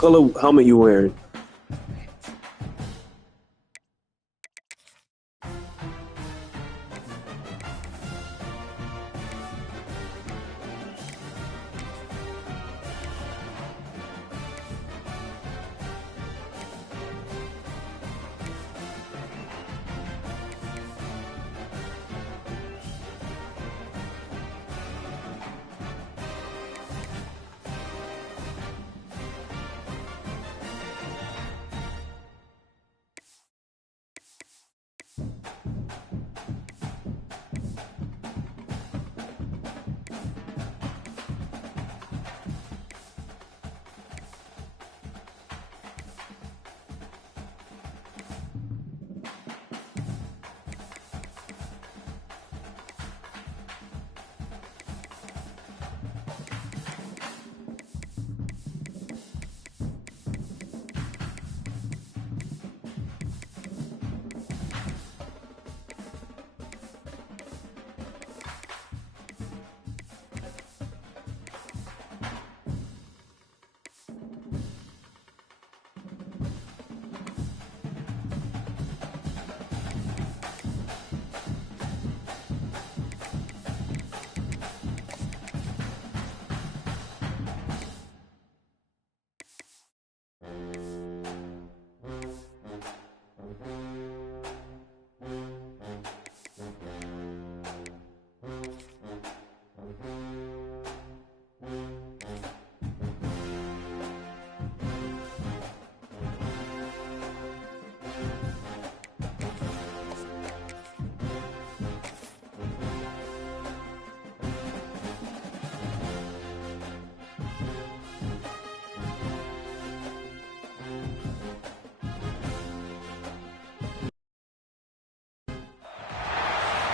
color helmet you wearing?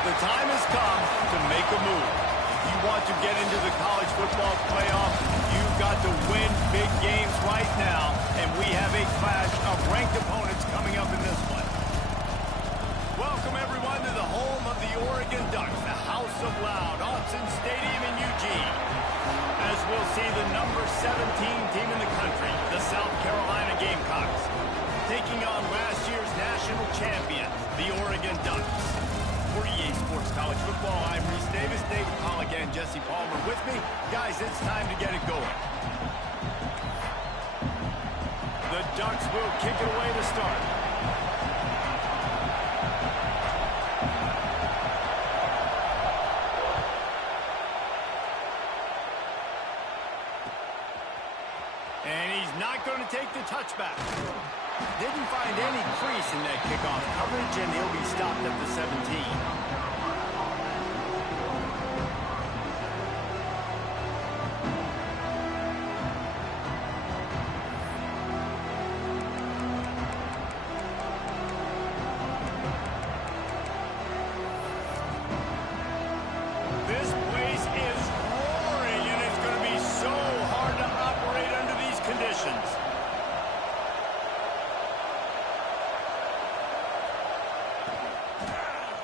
The time has come to make a move. If you want to get into the college football playoff, you've got to win big games right now, and we have a clash of ranked opponents coming up in this one. Welcome, everyone, to the home of the Oregon Ducks, the House of Loud, Autzen Stadium in Eugene. As we'll see the number 17 team in the country, the South Carolina Gamecocks, taking on last year's national champion, the Oregon Ducks. For EA Sports College Football, I'm Reese Davis, David Colligan, Jesse Palmer with me. Guys, it's time to get it going. The Ducks will kick it away to start. And he's not going to take the touchback. Didn't find any crease in that kickoff coverage, and he'll be stopped at the 17. This place is roaring, and it's going to be so hard to operate under these conditions.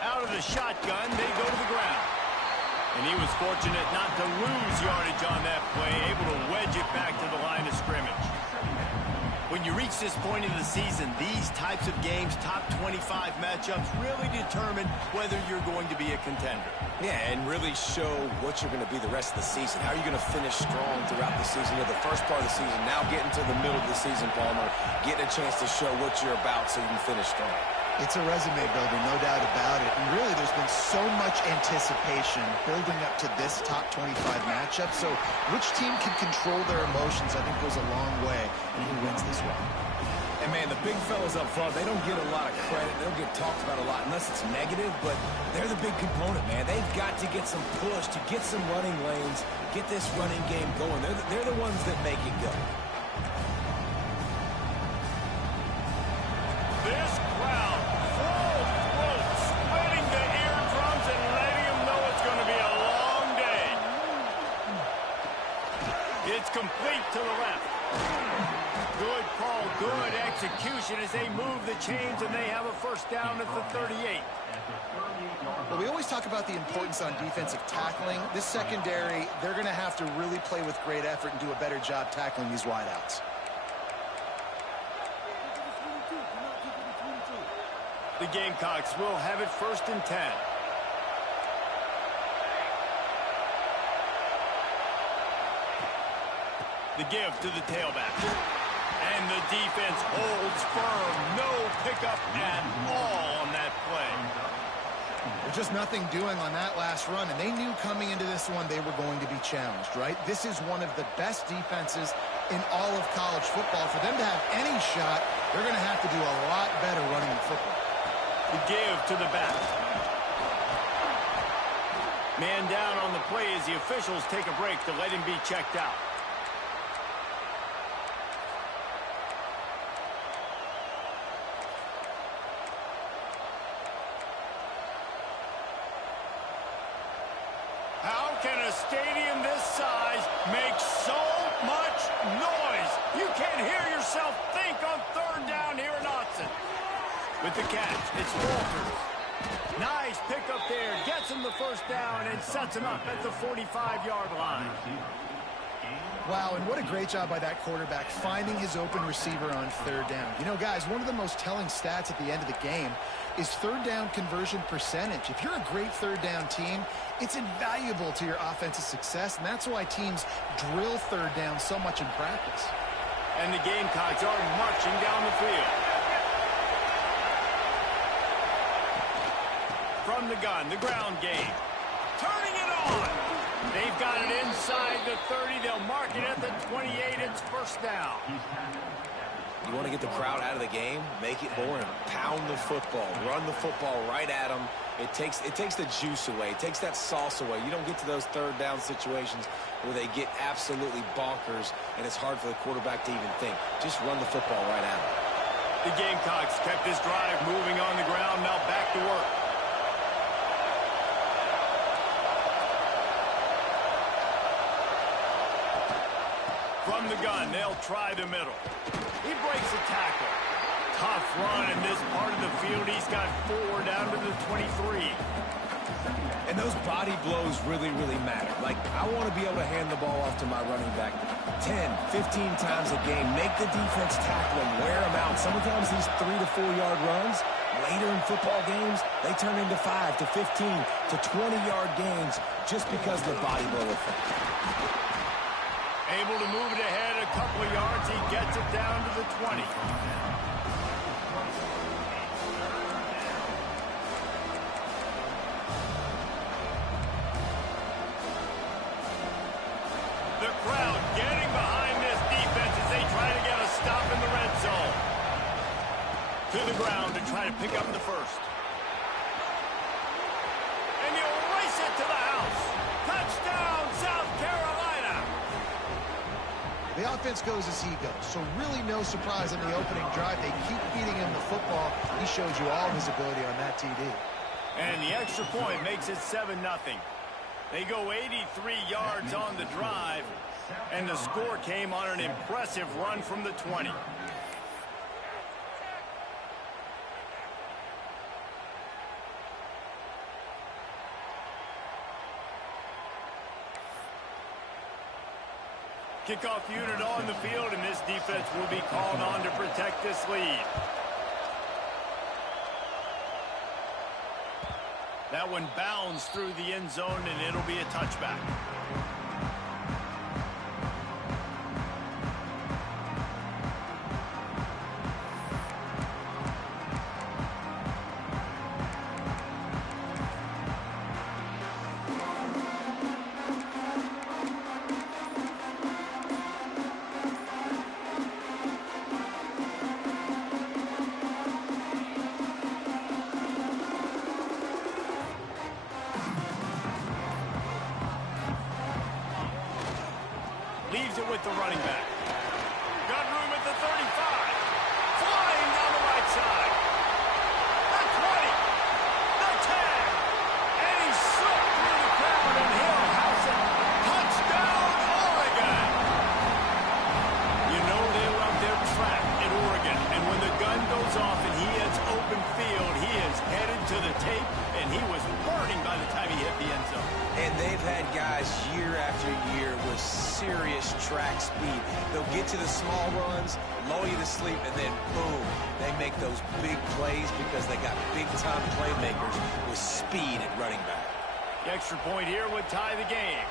Out of the shotgun, they go to the ground. And he was fortunate not to lose yardage on that play, able to wedge it back to the line of scrimmage. When you reach this point in the season, these types of games, top 25 matchups, really determine whether you're going to be a contender. Yeah, and really show what you're going to be the rest of the season. How are you going to finish strong throughout the season? You're the first part of the season, now getting to the middle of the season, Palmer, getting a chance to show what you're about so you can finish strong. It's a resume builder, no doubt about it. And really, there's been so much anticipation building up to this top 25 matchup. So which team can control their emotions, I think, goes a long way in who wins this one. And, man, the big fellas up front, they don't get a lot of credit. They don't get talked about a lot unless it's negative, but they're the big component, man. They've got to get some push, to get some running lanes, get this running game going. They're the ones that make it go. This crowd full throat, splitting the eardrums and letting them know it's going to be a long day. It's complete to the left. Good call, good execution as they move the chains, and they have a first down at the 38. Well, we always talk about the importance on defensive tackling. This secondary, they're going to have to really play with great effort and do a better job tackling these wideouts. The Gamecocks will have it 1st and 10. The give to the tailback. And the defense holds firm. No pickup at all on that play. There's just nothing doing on that last run, and they knew coming into this one they were going to be challenged, right? This is one of the best defenses in all of college football. For them to have any shot, they're going to have to do a lot better running the football. The give to the back. Man down on the play as the officials take a break to let him be checked out. How can a stadium this size make so much noise? You can't hear yourself think on 3rd down here in Autzen. With the catch, it's Walters. Nice pickup there. Gets him the 1st down and sets him up at the 45-yard line. Wow, and what a great job by that quarterback finding his open receiver on 3rd down. You know, guys, one of the most telling stats at the end of the game is 3rd down conversion percentage. If you're a great 3rd down team, it's invaluable to your offensive success, and that's why teams drill 3rd down so much in practice. And the Gamecocks are marching down the field. From the gun, the ground game. Turning it on. They've got it inside the 30. They'll mark it at the 28. It's 1st down. You want to get the crowd out of the game? Make it boring. Pound the football. Run the football right at them. It takes the juice away. It takes that sauce away. You don't get to those 3rd down situations where they get absolutely bonkers, and it's hard for the quarterback to even think. Just run the football right at them. The Gamecocks kept this drive moving on the ground. Now back to work. From the gun, they'll try the middle. He breaks a tackle. Tough run in this part of the field. He's got 4 down to the 23. And those body blows really, really matter. Like, I want to be able to hand the ball off to my running back 10, 15 times a game. Make the defense tackle him, wear him out. Sometimes these 3 to 4 yard runs, later in football games, they turn into 5 to 15 to 20-yard gains just because of the body blow effect. Able to move it ahead a couple of yards. He gets it down to the 20. The crowd getting behind this defense as they try to get a stop in the red zone. To the ground to try to pick up the 1st. And you race it to the house. Touchdown, South Carolina. The offense goes as he goes, so really no surprise on the opening drive. They keep feeding him the football. He shows you all his ability on that TD. And the extra point makes it 7-0. They go 83 yards on the drive, and the score came on an impressive run from the 20. Kickoff unit on the field, and this defense will be called on to protect this lead. That one bounds through the end zone, and it'll be a touchback. Leaves it with the running back. Got room at the 35. Flying down the right side. The 20. The 10. And he slipped through the crowd, and he'll house it. Touchdown, Oregon. You know they love their track in Oregon. And when the gun goes off and he hits open field, he is headed to the tape, and he was burning by the time he hit the end zone. And they've had guys guys year after year with serious track speed. They'll get to the small runs, lull you to sleep, and then boom, they make those big plays because they got big-time playmakers with speed at running back. The extra point here would tie the game.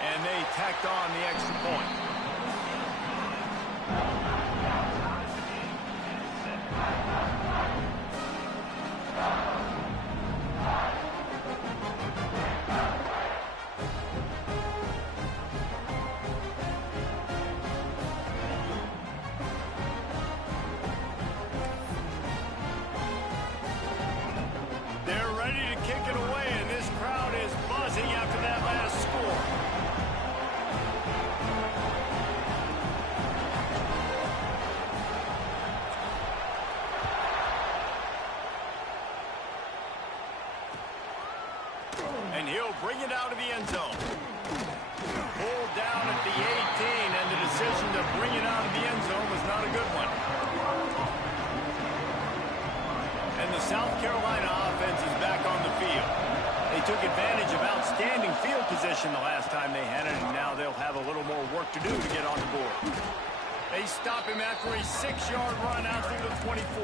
And they tacked on the extra point. They're ready to kick it away, and this crowd is buzzing after that last score. And he'll bring it out of the end zone. Pulled down at the 18, and the decision to bring it out of the end zone was not a good one. And the South Carolina offense is back on the field. They took advantage of outstanding field position the last time they had it, and now they'll have a little more work to do to get on the board. They stop him after a 6-yard run out through the 24.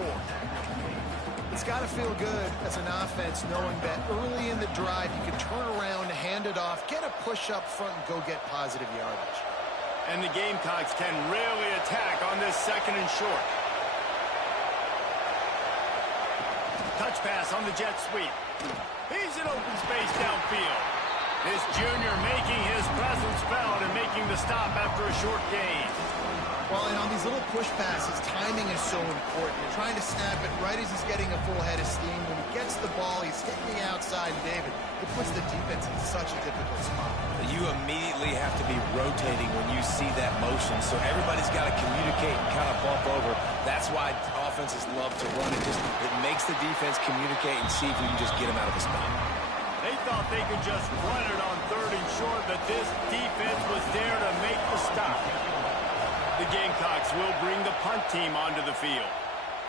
It's got to feel good as an offense knowing that early in the drive you can turn around, hand it off, get a push up front, and go get positive yardage. And the Gamecocks can really attack on this 2nd and short. Touch pass on the jet sweep. He's in open space downfield. This junior making his presence felt and making the stop after a short gain. Well, and on these little push passes, timing is so important. You're trying to snap it right as he's getting a full head of steam. When he gets the ball, he's hitting the outside, and David, it puts the defense in such a difficult spot. You immediately have to be rotating when you see that motion, so everybody's got to communicate and kind of bump over. That's why offenses love to run it. It makes the defense communicate and see if you can just get him out of the spot. They thought they could just run it on 3rd and short, but this defense was there to make the stop. The Gamecocks will bring the punt team onto the field.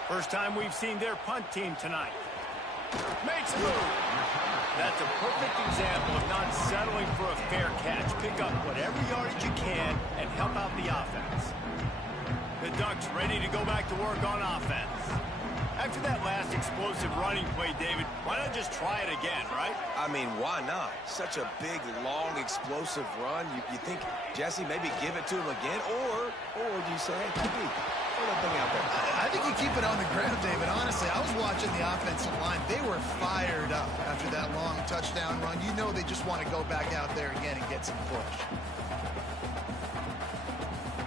First time we've seen their punt team tonight. Makes a move. That's a perfect example of not settling for a fair catch. Pick up whatever yardage you can and help out the offense. The Ducks ready to go back to work on offense. After that last explosive running play, David, why not just try it again, right? I mean, why not? Such a big, long, explosive run. You think, Jesse, maybe give it to him again? Or do you say, hey, QB, throw that thing out there? I think you keep it on the ground, David. Honestly, I was watching the offensive line. They were fired up after that long touchdown run. You know they just want to go back out there again and get some push.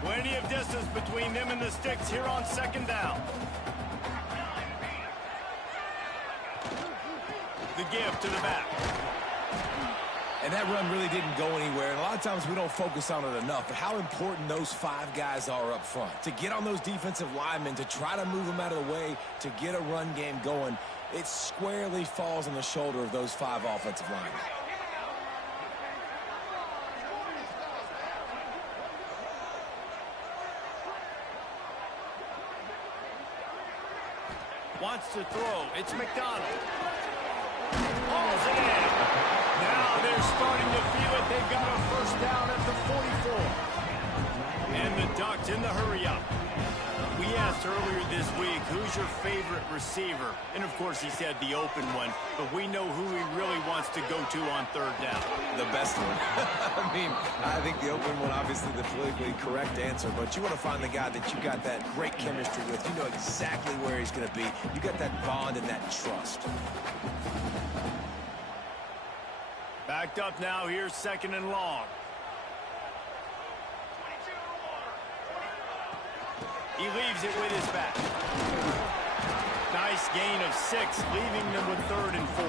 Plenty of distance between them and the sticks here on 2nd down. The give to the back. And that run really didn't go anywhere. And a lot of times we don't focus on it enough. But how important those 5 guys are up front. To get on those defensive linemen, to try to move them out of the way, to get a run game going, it squarely falls on the shoulder of those 5 offensive linemen. Wants to throw. It's McDonald. Balls it in. Now they're starting to feel it. They've got a first down at the 44. And the Ducks in the hurry-up. We asked earlier this week, who's your favorite receiver? And, of course, he said the open one. But we know who he really wants to go to on 3rd down. The best one. I mean, I think the open one, obviously the politically correct answer. But you want to find the guy that you got that great chemistry with. You know exactly where he's going to be. You got that bond and that trust. Backed up now. Here's 2nd and long. He leaves it with his back. Nice gain of 6, leaving them with 3rd and 4.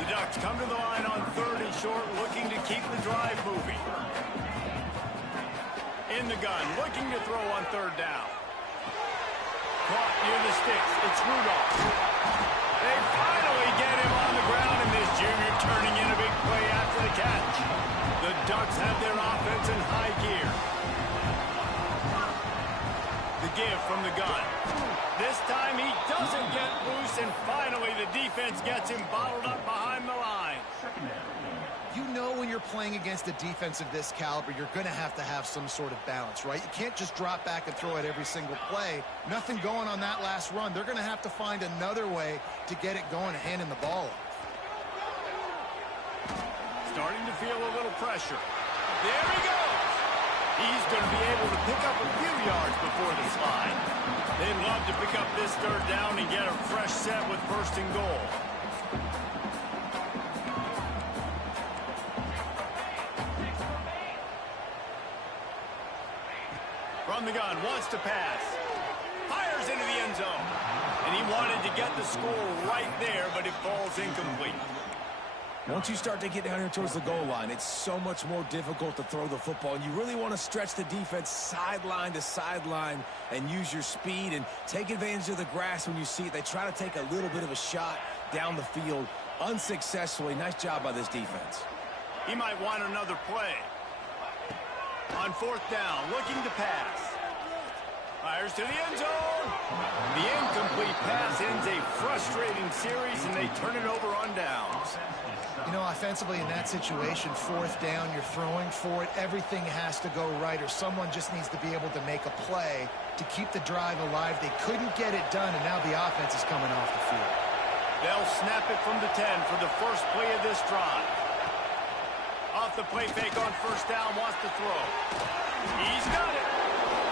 The Ducks come to the line on 3rd and short, looking to keep the drive moving. In the gun, looking to throw on 3rd down. Caught near the sticks. It's Rudolph. They finally get him on the ground, and this junior turning in a big play after the catch. The Ducks have their offense in high gear. The give from the gun. This time he doesn't get loose, and finally the defense gets him bottled up behind the line. You know when you're playing against a defense of this caliber, you're going to have some sort of balance, right? You can't just drop back and throw it every single play. Nothing going on that last run. They're going to have to find another way to get it going and handing the ball off. Starting to feel a little pressure. There he goes. He's going to be able to pick up a few yards before the slide. They'd love to pick up this third down and get a fresh set with first and goal. From the gun, wants to pass. Fires into the end zone. And he wanted to get the score right there, but it falls incomplete. Once you start to get down here towards the goal line, it's so much more difficult to throw the football. And you really want to stretch the defense sideline to sideline and use your speed and take advantage of the grass when you see it. They try to take a little bit of a shot down the field unsuccessfully. Nice job by this defense. He might want another play. On fourth down, looking to pass. Fires to the end zone. The incomplete pass ends a frustrating series, and they turn it over on downs. You know, offensively in that situation, fourth down, you're throwing for it. Everything has to go right, or someone just needs to be able to make a play to keep the drive alive. They couldn't get it done, and now the offense is coming off the field. They'll snap it from the 10 for the first play of this drive. Off the play fake on first down, wants to throw. He's got it.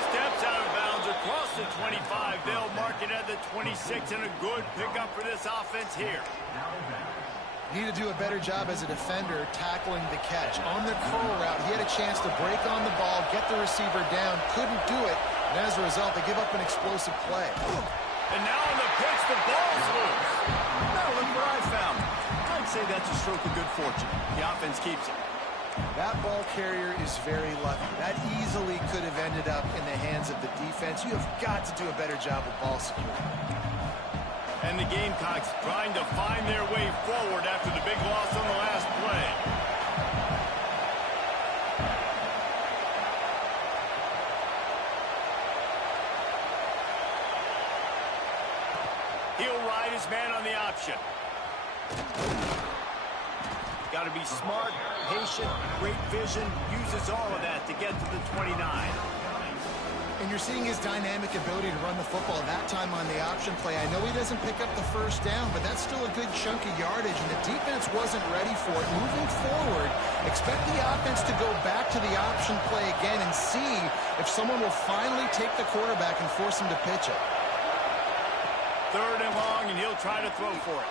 Steps out of bounds across the 25. They'll mark it at the 26, and a good pickup for this offense here. Need to do a better job as a defender tackling the catch. On the curl route, he had a chance to break on the ball, get the receiver down, couldn't do it, and as a result, they give up an explosive play. And now on the pitch, the ball's loose. Now look where I found it. I'd say that's a stroke of good fortune. The offense keeps it. That ball carrier is very lucky. That easily could have ended up in the hands of the defense. You have got to do a better job with ball security. And the Gamecocks trying to find their way forward after the big loss on the last play. He'll ride his man on the option. Got to be smart, patient, great vision, uses all of that to get to the 29. And you're seeing his dynamic ability to run the football that time on the option play. I know he doesn't pick up the first down, but that's still a good chunk of yardage, and the defense wasn't ready for it. Moving forward, expect the offense to go back to the option play again and see if someone will finally take the quarterback and force him to pitch it. Third and long, and he'll try to throw for it.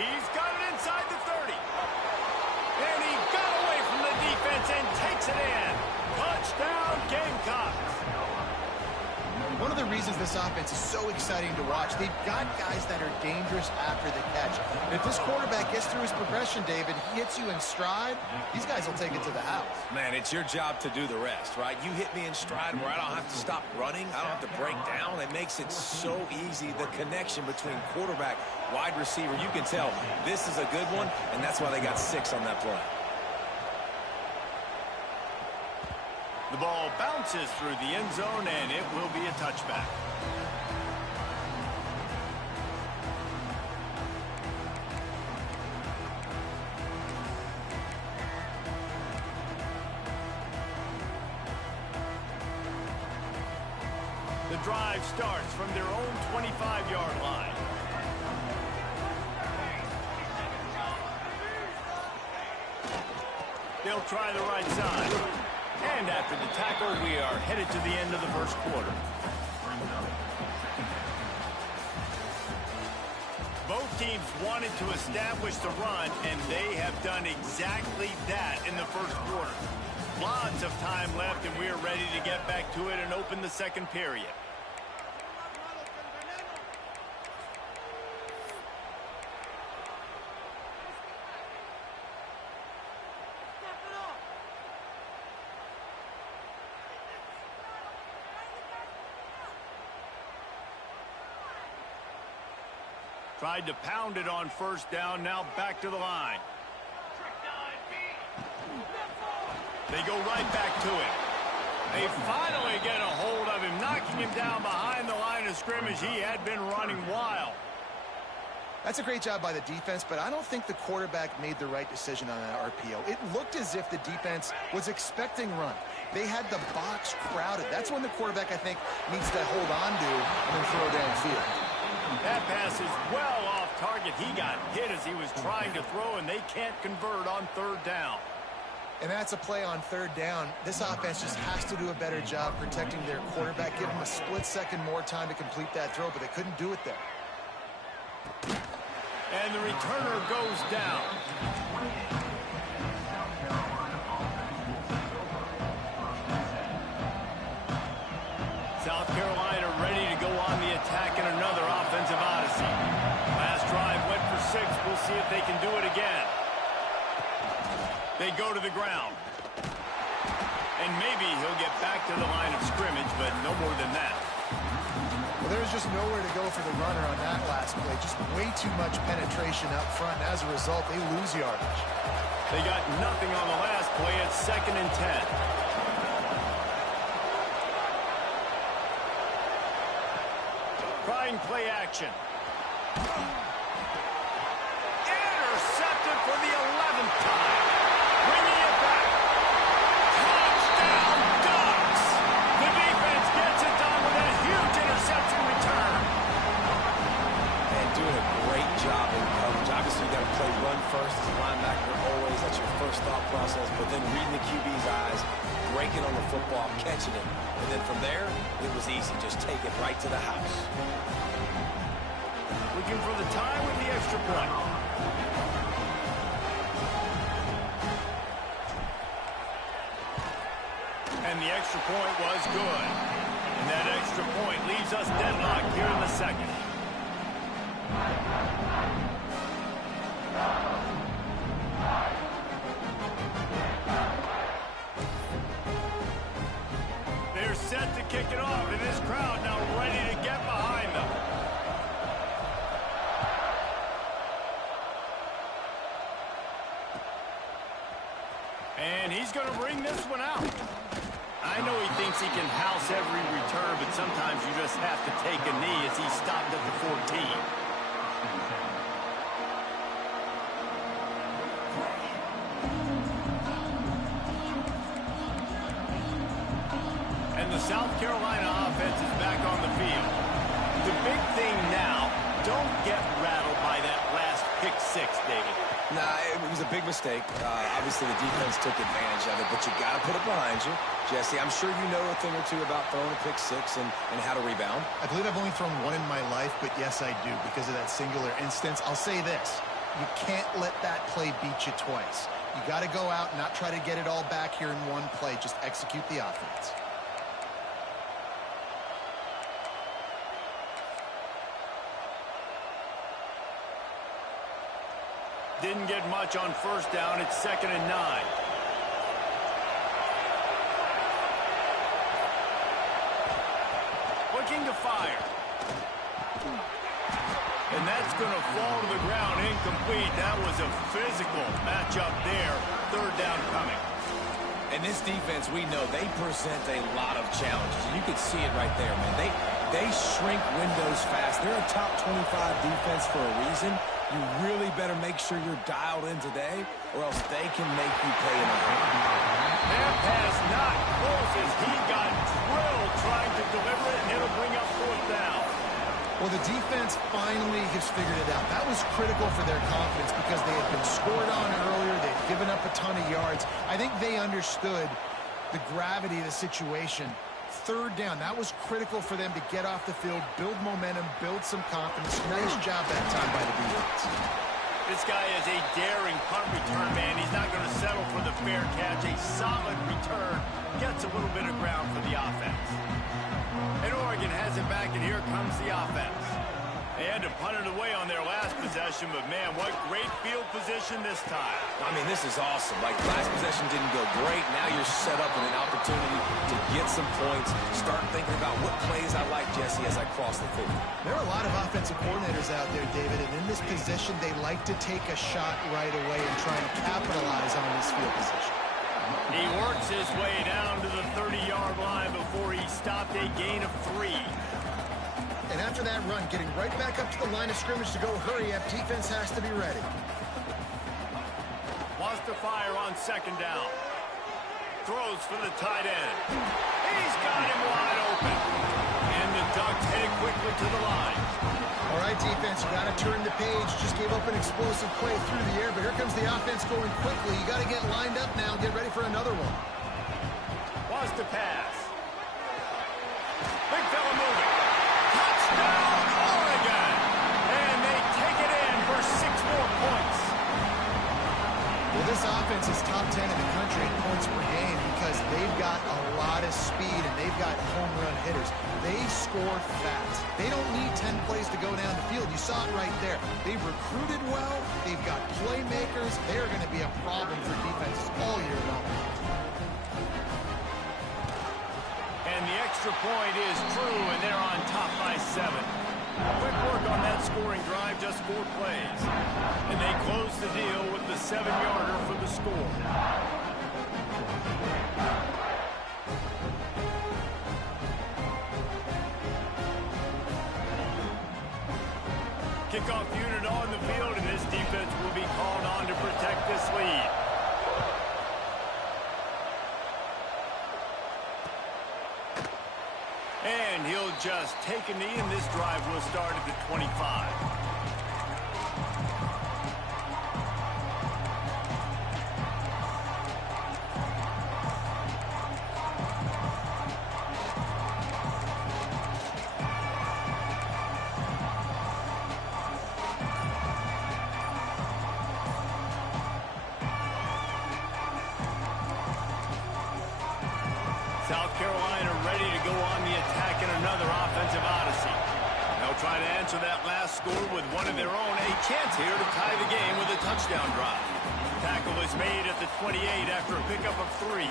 He's got it inside the 30. And he got away from the defense and takes it in. Touchdown, Gamecocks. One of the reasons this offense is so exciting to watch, they've got guys that are dangerous after the catch. And if this quarterback gets through his progression, David, he hits you in stride, these guys will take it to the house. Man, it's your job to do the rest, right? You hit me in stride where I don't have to stop running. I don't have to break down. It makes it so easy, the connection between quarterback, wide receiver. You can tell this is a good one, and that's why they got 6 on that play. The ball bounces through the end zone, and it will be a touchback. The drive starts from their own 25-yard line. They'll try the right side. And after the tackle, we are headed to the end of the first quarter. Both teams wanted to establish the run, and they have done exactly that in the first quarter. Lots of time left, and we are ready to get back to it and open the second period. Tried to pound it on first down, now back to the line. They go right back to it. They finally get a hold of him, knocking him down behind the line of scrimmage. He had been running wild. That's a great job by the defense, but I don't think the quarterback made the right decision on that RPO. It looked as if the defense was expecting run. They had the box crowded. That's when the quarterback, I think, needs to hold on to and then throw downfield. That pass is well off target. He got hit as he was trying to throw, and they can't convert on third down. And that's a play on third down. This offense just has to do a better job protecting their quarterback, give him a split second more time to complete that throw, but they couldn't do it there. And the returner goes down. South Carolina ready to go on the attack in another offensive odyssey. Last drive went for 6. We'll see if they can do it again. They go to the ground. And maybe he'll get back to the line of scrimmage, but no more than that. Well, there's just nowhere to go for the runner on that last play. Just way too much penetration up front. And as a result, they lose yardage. They got nothing on the last play. It's 2nd and 10. Trying play action. Intercepted for the 11th time. Bringing it back. Touchdown Ducks. The defense gets it done with a huge interception return. And doing a great job in coverage. Obviously, you got to play run first as a linebacker always. That's your first thought process. But then reading the QB's eyes, breaking on the football, catching it. And then from there, it was easy. Just take it right to the house. Looking for the tie with the extra point. And the extra point was good. And that extra point leaves us deadlocked here in the second. They're set to kick it off, and this crowd now ready to get behind them. And he's going to bring this one out. I know he thinks he can house every return, but sometimes you just have to take a knee as he stopped at the 14. And the South Carolina offense is back on the field. The big thing now, don't get rattled by that last pick 6, David. Nah, it was a big mistake. Obviously, the defense took advantage of it, but you got to put it behind you. Jesse, I'm sure you know a thing or two about throwing a pick 6 and how to rebound. I believe I've only thrown one in my life, but yes, I do because of that singular instance. I'll say this. You can't let that play beat you twice. You got to go out and not try to get it all back here in one play. Just execute the offense. Didn't get much on first down. It's 2nd and 9. Looking to fire. And that's going to fall to the ground incomplete. That was a physical matchup there. 3rd down coming. And this defense, we know, they present a lot of challenges. You can see it right there, man. They shrink windows fast. They're a top 25 defense for a reason. You really better make sure you're dialed in today, or else they can make you pay in a hurry. That pass not close as he got drilled trying to deliver it, and it'll bring up 4th down. Well, the defense finally has figured it out. That was critical for their confidence because they had been scored on earlier. They'd given up a ton of yards. I think they understood the gravity of the situation. 3rd down, that was critical for them to get off the field, build momentum, build some confidence. Nice job that time by the defense. This guy is a daring punt return man. He's not going to settle for the fair catch. A solid return. Gets a little bit of ground for the offense. And Oregon has it back, and here comes the offense. They had to punt it away on their last possession, but man, what great field position this time. I mean, this is awesome. Like, last possession didn't go great. Now you're set up with an opportunity to get some points. Start thinking about what plays I like, Jesse, as I cross the field. There are a lot of offensive coordinators out there, David, and in this position, they like to take a shot right away and try and capitalize on this field position. He works his way down to the 30-yard line before he stopped a gain of 3. And after that run, getting right back up to the line of scrimmage to go hurry up, defense has to be ready. Wants to fire on second down. Throws for the tight end. He's got him wide open. And the Ducks head quickly to the line. All right, defense, you got to turn the page. Just gave up an explosive play through the air, but here comes the offense going quickly. You got to get lined up now and get ready for another one. Wants to pass. Big fella moving. Touchdown, Oregon! And they take it in for 6 more points. Well, this offense is top 10 in the country in points per game because they've got a lot of speed and they've got home run hitters. They score fast. They don't need 10 plays to go down the field. You saw it right there. They've recruited well. They've got playmakers. They're going to be a problem for defenses all year long. And the extra point is true, and they're on top by 7. Quick work on that scoring drive, just 4 plays. And they close the deal with the 7-yarder for the score. Kickoff unit on the field, and this defense will be called on to protect this lead. And he'll just take a knee, and this drive will start at the 25. South Carolina ready to go on the attack in another offensive odyssey. They'll try to answer that last score with one of their own. A chance here to tie the game with a touchdown drive. Tackle is made at the 28 after a pickup of 3.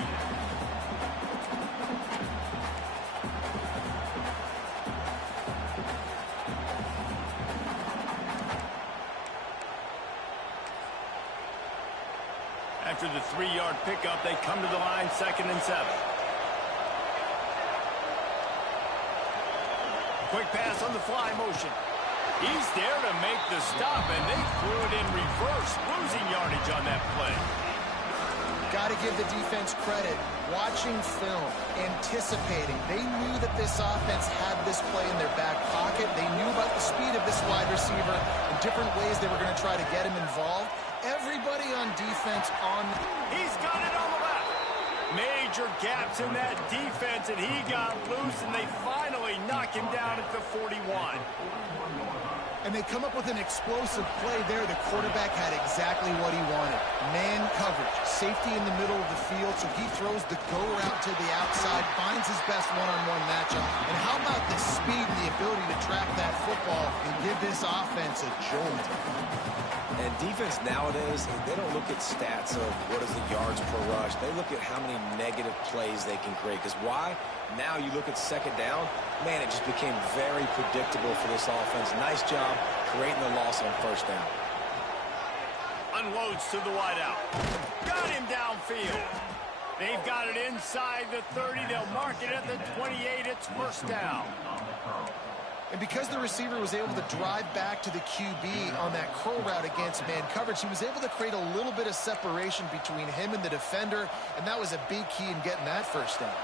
After the 3-yard pickup, they come to the line 2nd and 7. Quick pass on the fly motion. He's there to make the stop, and they threw it in reverse, losing yardage on that play. Got to give the defense credit. Watching film, anticipating. They knew that this offense had this play in their back pocket. They knew about the speed of this wide receiver and different ways they were going to try to get him involved. Everybody on defense on... He's got it on the left. Major gaps in that defense, and he got loose, and they finally knock him down at the 41. And they come up with an explosive play there. The quarterback had exactly what he wanted. Man coverage, safety in the middle of the field, so he throws the go route to the outside, finds his best one-on-one matchup. And how about the speed and the ability to track that football and give this offense a jolt? And defense nowadays, they don't look at stats of what is the yards per rush. They look at how many negative plays they can create. Because why? Now you look at 2nd down, man, it just became very predictable for this offense. Nice job creating the loss on 1st down. Unloads to the wideout. Got him downfield. They've got it inside the 30. They'll mark it at the 28. It's 1st down. And because the receiver was able to drive back to the QB on that curl route against man coverage, he was able to create a little bit of separation between him and the defender, and that was a big key in getting that 1st down.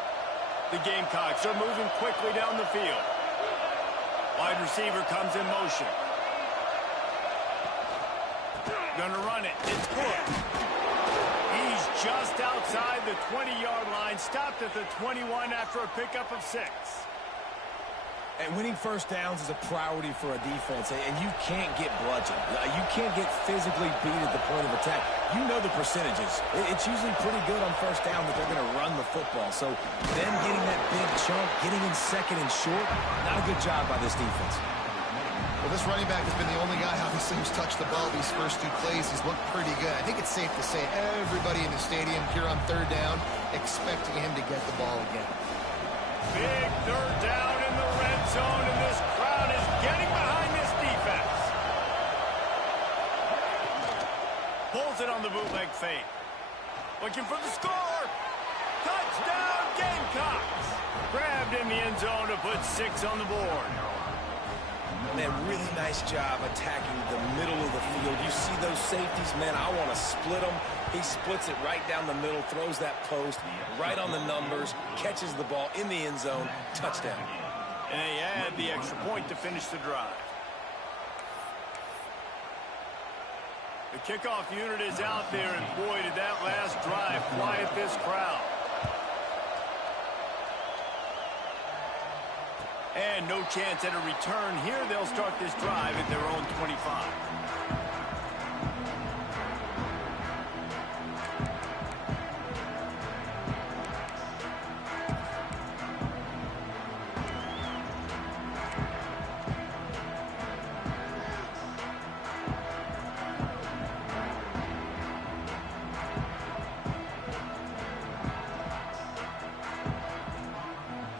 The Gamecocks are moving quickly down the field. Wide receiver comes in motion. Gonna run it. It's good. He's just outside the 20-yard line, stopped at the 21 after a pickup of 6. And winning 1st downs is a priority for a defense, and you can't get bludgeoned. You can't get physically beat at the point of attack. You know the percentages. It's usually pretty good on 1st down that they're going to run the football. So them getting that big chunk, getting in 2nd and short, not a good job by this defense. Well, this running back has been the only guy, obviously, who's touched the ball these first 2 plays. He's looked pretty good. I think it's safe to say everybody in the stadium here on 3rd down expecting him to get the ball again. Big 3rd down in the red zone, and this crowd is getting behind this defense. Pulls it on the bootleg fake. Looking for the score. Grabbed in the end zone to put 6 on the board. Man, really nice job attacking the middle of the field. You see those safeties, man, I want to split them. He splits it right down the middle, throws that post, right on the numbers, catches the ball in the end zone, touchdown. And they add the extra point to finish the drive. The kickoff unit is out there, and boy, did that last drive quiet this crowd. And no chance at a return here. They'll start this drive at their own 25.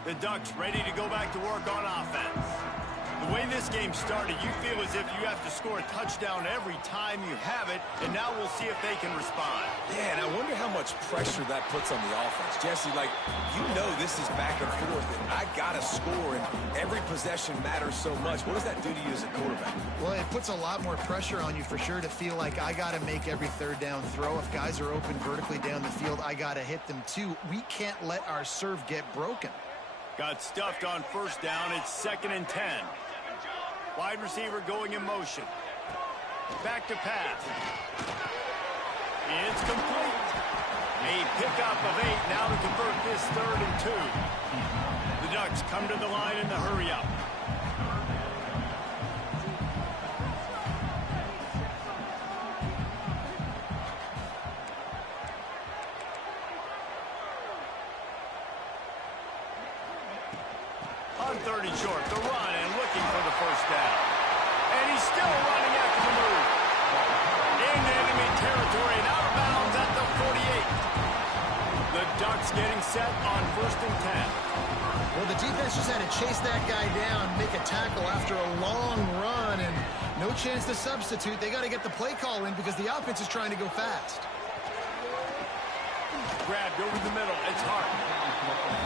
The Ducks ready to go back to work on offense. The way this game started, you feel as if you have to score a touchdown every time you have it, and now we'll see if they can respond. Yeah, and I wonder how much pressure that puts on the offense. Jesse, like, you know this is back and forth, and I got to score, and every possession matters so much. What does that do to you as a quarterback? Well, it puts a lot more pressure on you for sure to feel like I got to make every third down throw. If guys are open vertically down the field, I got to hit them too. We can't let our serve get broken. Got stuffed on first down. It's 2nd and 10. Wide receiver going in motion. Back to pass. It's complete. A pickup of 8 now to convert this 3rd and 2. The Ducks come to the line in the hurry-up. On 30 short, the run and looking for the first down. And he's still running after the move. Into enemy territory and out of bounds at the 48. The Ducks getting set on 1st and 10. Well, the defense just had to chase that guy down, make a tackle after a long run, and no chance to substitute. They got to get the play call in because the offense is trying to go fast. Grabbed over the middle. It's Hart.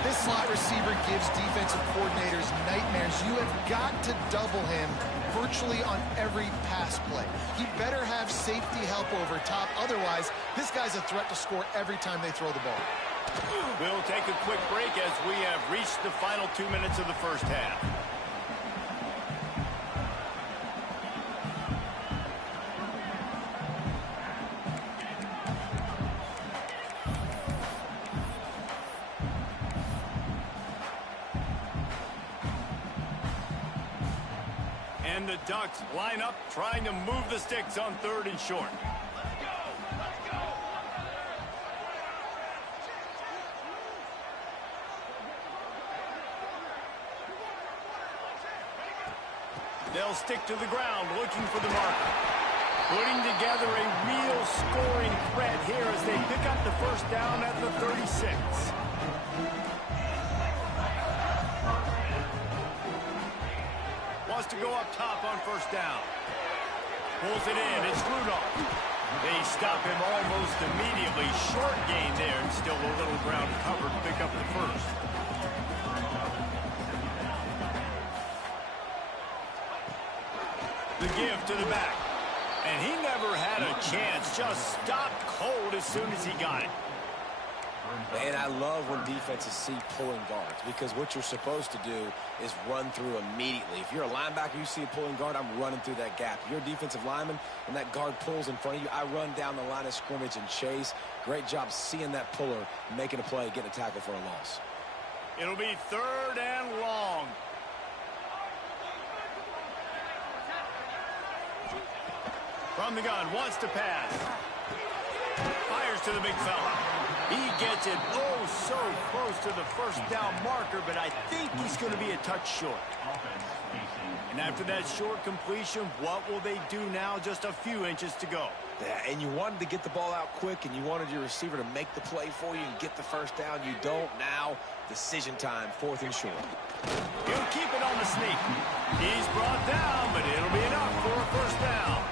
This slot receiver gives defensive coordinators nightmares. You have got to double him virtually on every pass play. He better have safety help over top. Otherwise, this guy's a threat to score every time they throw the ball. We'll take a quick break as we have reached the final 2 minutes of the first half. And the Ducks line up, trying to move the sticks on 3rd and short. They'll stick to the ground, looking for the marker. Putting together a real scoring threat here as they pick up the first down at the 36. Wants to go up top on first down. Pulls it in. It's Rudolph. They stop him almost immediately. Short gain there, and still a little ground covered to pick up the first. The give to the back. And he never had a chance. Just stopped cold as soon as he got it. Man, I love when defenses see pulling guards because what you're supposed to do is run through immediately. If you're a linebacker, you see a pulling guard, I'm running through that gap. If you're a defensive lineman and that guard pulls in front of you, I run down the line of scrimmage and chase. Great job seeing that puller, making a play, getting a tackle for a loss. It'll be 3rd and long. From the gun, wants to pass. Fires to the big fella. He gets it so close to the first down marker, but I think he's going to be a touch short. And after that short completion, what will they do now? Just a few inches to go. Yeah, and you wanted to get the ball out quick, and you wanted your receiver to make the play for you and get the first down. You don't now. Decision time, 4th and short. He'll keep it on the sneak. He's brought down, but it'll be enough for a first down.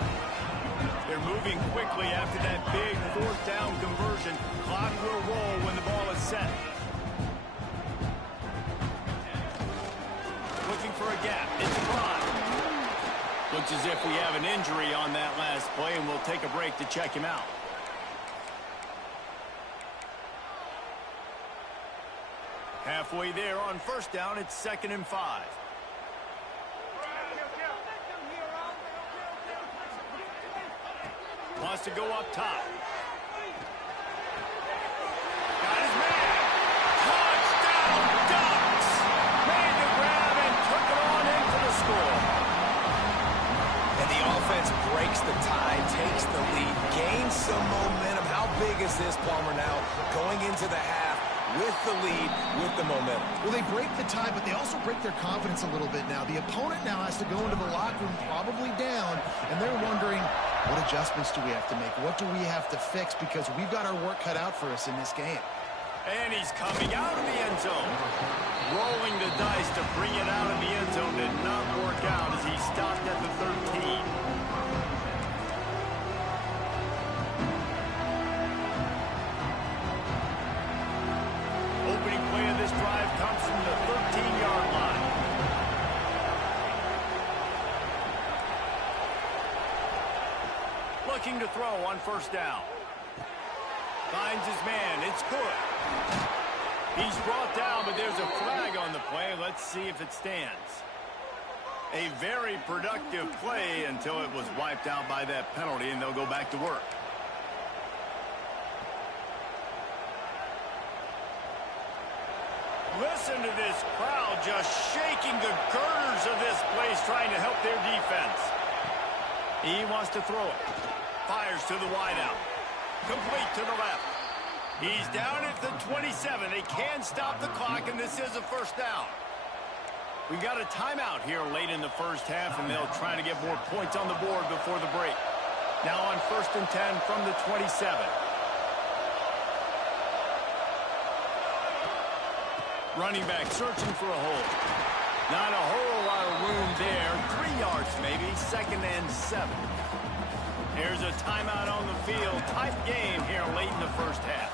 They're moving quickly after that big 4th down conversion. Clock will roll when the ball is set. Looks as if we have an injury on that last play, and we'll take a break to check him out. Halfway there on first down, it's 2nd and 5. Wants to go up top. Got his man. Touchdown, Ducks! Made the grab and took it on in for the score. And the offense breaks the tie, takes the lead, gains some momentum. How big is this, Palmer, now going into the half with the lead, with the momentum? Well, they break the tie, but they also break their confidence a little bit now. The opponent now has to go into the locker room probably down, and they're wondering, what adjustments do we have to make? What do we have to fix? Because we've got our work cut out for us in this game. And he's coming out of the end zone. Rolling the dice to bring it out of the end zone did not work out as he stopped at the 13. Opening play of this drive comes from the 13-yard line. Looking to throw on first down. Finds his man. It's good. He's brought down, but there's a flag on the play. Let's see if it stands. A very productive play until it was wiped out by that penalty, and they'll go back to work. Listen to this crowd just shaking the girders of this place, trying to help their defense. He wants to throw it. Fires to the wideout. Complete to the left. He's down at the 27. They can stop the clock, and this is a first down. We got a timeout here late in the first half, and they'll try to get more points on the board before the break. Now on 1st and 10 from the 27. Running back searching for a hole. Not a whole lot of room there. 3 yards maybe. 2nd and 7. Here's a timeout on the field. Tight game here late in the first half.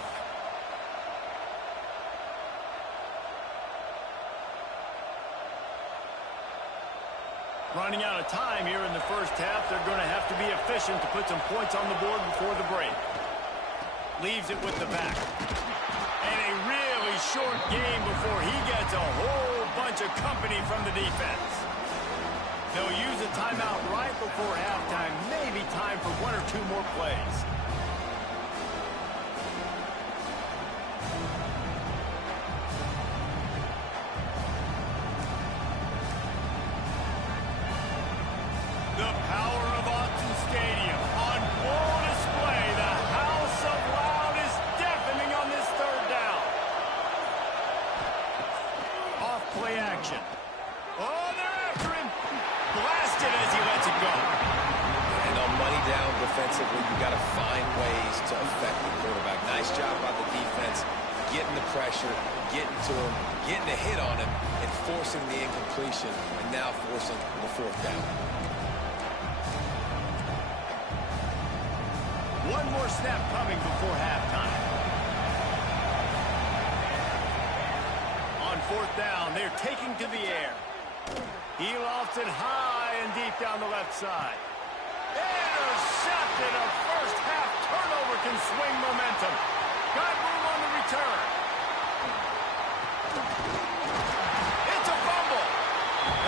Running out of time here in the first half. They're going to have to be efficient to put some points on the board before the break. Leaves it with the back. And a really short game before he gets a whole bunch of company from the defense. They'll use a timeout right before halftime. Maybe time for 1 or 2 more plays. The power of Autzen Stadium on full display. The House of Loud is deafening on this 3rd down. Off play action. Oh, they're after him. Blasted as he lets it go. And on money down defensively, you got to find ways to affect the quarterback. Nice job by the defense, getting the pressure, getting to him, getting a hit on him, and forcing the incompletion, and now forcing the 4th down. One more snap coming before halftime. On 4th down, they're taking to the air. He lofts it high and deep down the left side. Intercepted. A first half turnover can swing momentum. Got room on the return. It's a fumble.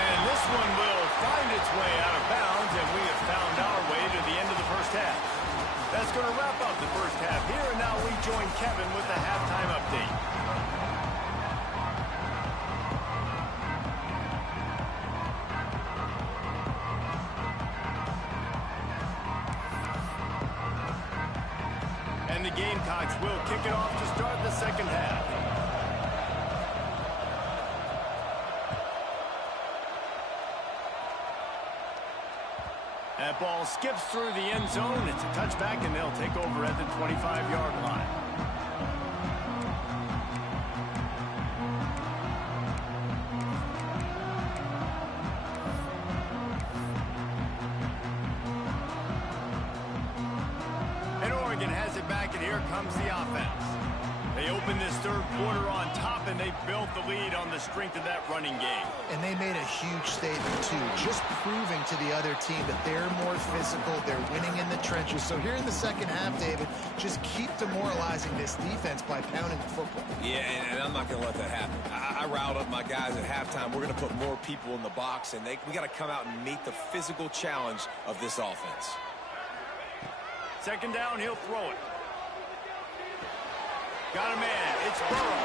And this one will find its way out of bounds, and we have found our way to the end of the first half. That's going to wrap up the first half here, and now we join Kevin with the halftime update. And the Gamecocks will kick it off to start the second half. That ball skips through the end zone. It's a touchback, and they'll take over at the 25-yard line. And Oregon has it back, and here comes the offense. They opened this third quarter on top, and they built the lead on the strength of that running game. And they made a huge statement, too, just proving to the other team that they're more physical, they're winning in the trenches. So here in the second half, David, just keep demoralizing this defense by pounding the football. Yeah, and I'm not going to let that happen. I riled up my guys at halftime. We're going to put more people in the box, and we got to come out and meet the physical challenge of this offense. Second down, he'll throw it. Got a man. It's Burrow.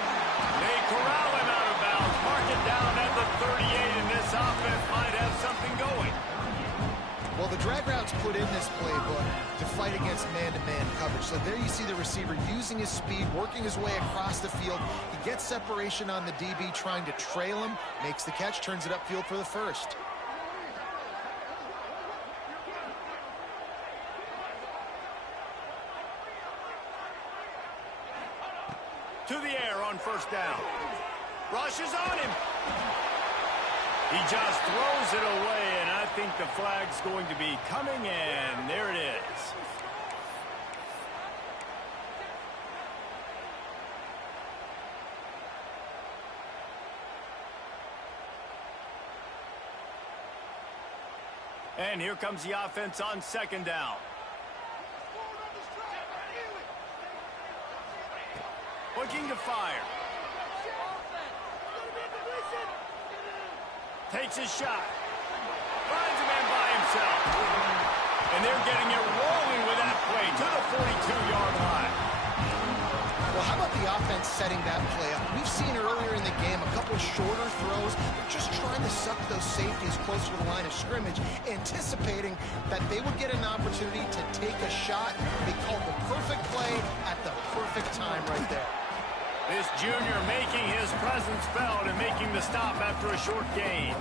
They corral him out of bounds. Mark it down at the 38, and this offense might have something going. Well, the drag routes put in this playbook to fight against man-to-man coverage. So there you see the receiver using his speed, working his way across the field. He gets separation on the DB, trying to trail him, makes the catch, turns it upfield for the first. To the air on first down. Rush is on him. He just throws it away, and I think the flag's going to be coming, and there it is. And here comes the offense on second down. Looking to fire. Takes his shot. Finds a man by himself. And they're getting it rolling with that play to the 42-yard line. Well, how about the offense setting that play up? We've seen earlier in the game a couple shorter throws. They're just trying to suck those safeties closer to the line of scrimmage, anticipating that they would get an opportunity to take a shot. They called the perfect play at the perfect time right there. This junior making his presence felt and making the stop after a short gain.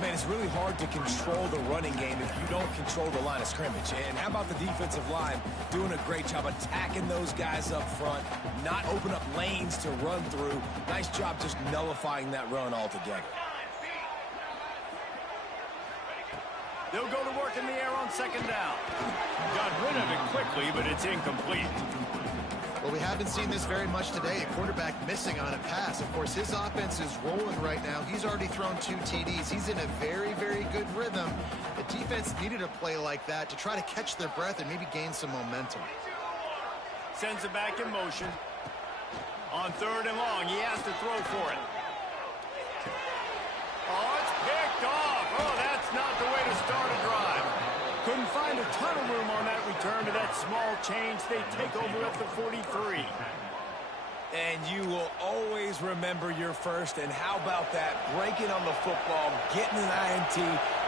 Man, it's really hard to control the running game if you don't control the line of scrimmage. And how about the defensive line doing a great job attacking those guys up front, not open up lanes to run through. Nice job just nullifying that run altogether. They'll go to work in the air on second down. Got rid of it quickly, but it's incomplete. Well, we haven't seen this very much today. A quarterback missing on a pass. Of course, his offense is rolling right now. He's already thrown 2 TDs. He's in a very, very good rhythm. The defense needed a play like that to try to catch their breath and maybe gain some momentum. Sends it back in motion. On third and long, he has to throw for it. Oh, it's picked off. Oh, that's not the way to start a drive. Couldn't find a ton of room on that return to that small change. They take over at the 43. And you will always remember your first. And how about that? Breaking on the football, getting an INT,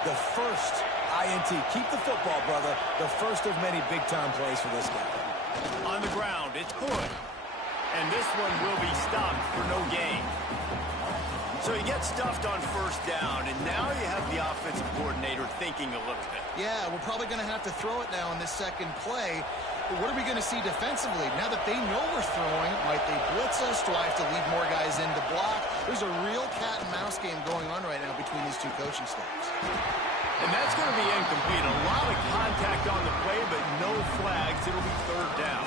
the first INT. Keep the football, brother. The first of many big-time plays for this guy. On the ground, it's Hood. And this one will be stopped for no gain. So he gets stuffed on first down, and now you have the offensive coordinator thinking a little bit. Yeah, we're probably going to have to throw it now in this second play. But what are we going to see defensively? Now that they know we're throwing, might they blitz us? Do I have to leave more guys in to block? There's a real cat and mouse game going on right now between these 2 coaching staffs. And that's going to be incomplete. A lot of contact on the play, but no flags. It'll be third down.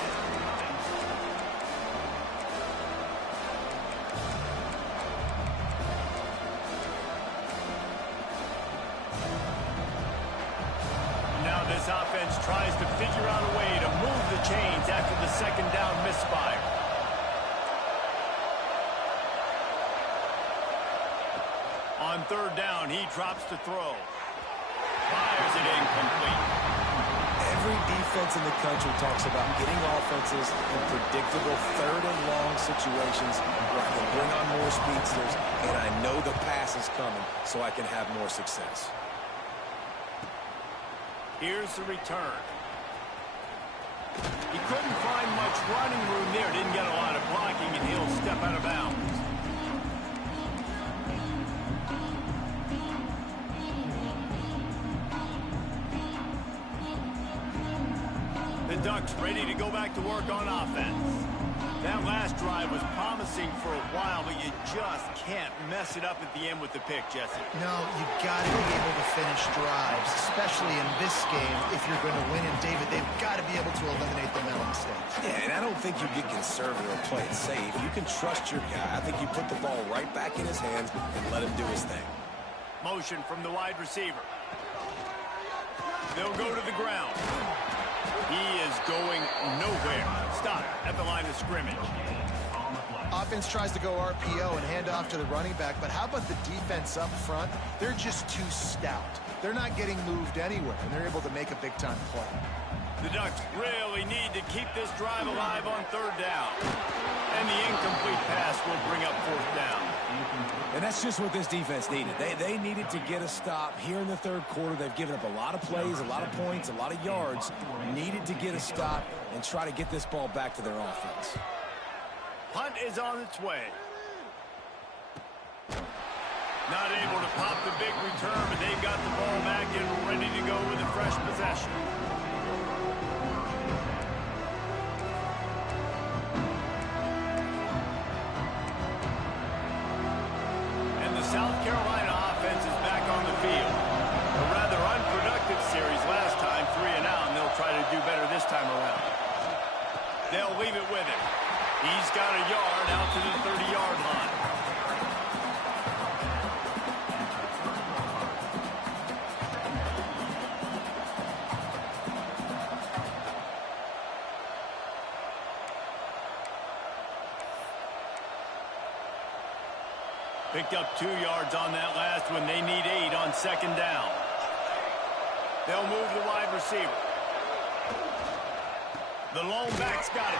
This offense tries to figure out a way to move the chains after the second down misfire. On third down, he drops to throw. Fires it incomplete. Every defense in the country talks about getting offenses in predictable third and long situations where I can bring on more speedsters, and I know the pass is coming so I can have more success. Here's the return. He couldn't find much running room there. Didn't get a lot of blocking, and he'll step out of bounds. The Ducks ready to go back to work on offense. That last drive was promising for a while, but you just can't mess it up at the end with the pick, Jesse. No, you got to be able to finish drives, especially in this game if you're going to win. And, David, they've got to be able to eliminate the mental mistakes. Yeah, and I don't think you get conservative or play it safe. You can trust your guy. I think you put the ball right back in his hands and let him do his thing. Motion from the wide receiver. They'll go to the ground. He is going nowhere. Stop at the line of scrimmage. Offense tries to go RPO and hand off to the running back, but how about the defense up front? They're just too stout. They're not getting moved anywhere, and they're able to make a big-time play. The Ducks really need to keep this drive alive on third down. And the incomplete pass will bring up fourth down. And that's just what this defense needed. They needed to get a stop here in the third quarter. They've given up a lot of plays, a lot of points, a lot of yards. Needed to get a stop and try to get this ball back to their offense. Punt is on its way. Not able to pop the big return, but they've got the ball back and ready to go with a fresh possession. South Carolina offense is back on the field. A rather unproductive series last time, 3 and out, and they'll try to do better this time around. They'll leave it with him. He's got a yard out to the 30-yard line. Picked up 2 yards on that last one. They need 8 on second down. They'll move the wide receiver. The lone back's got it.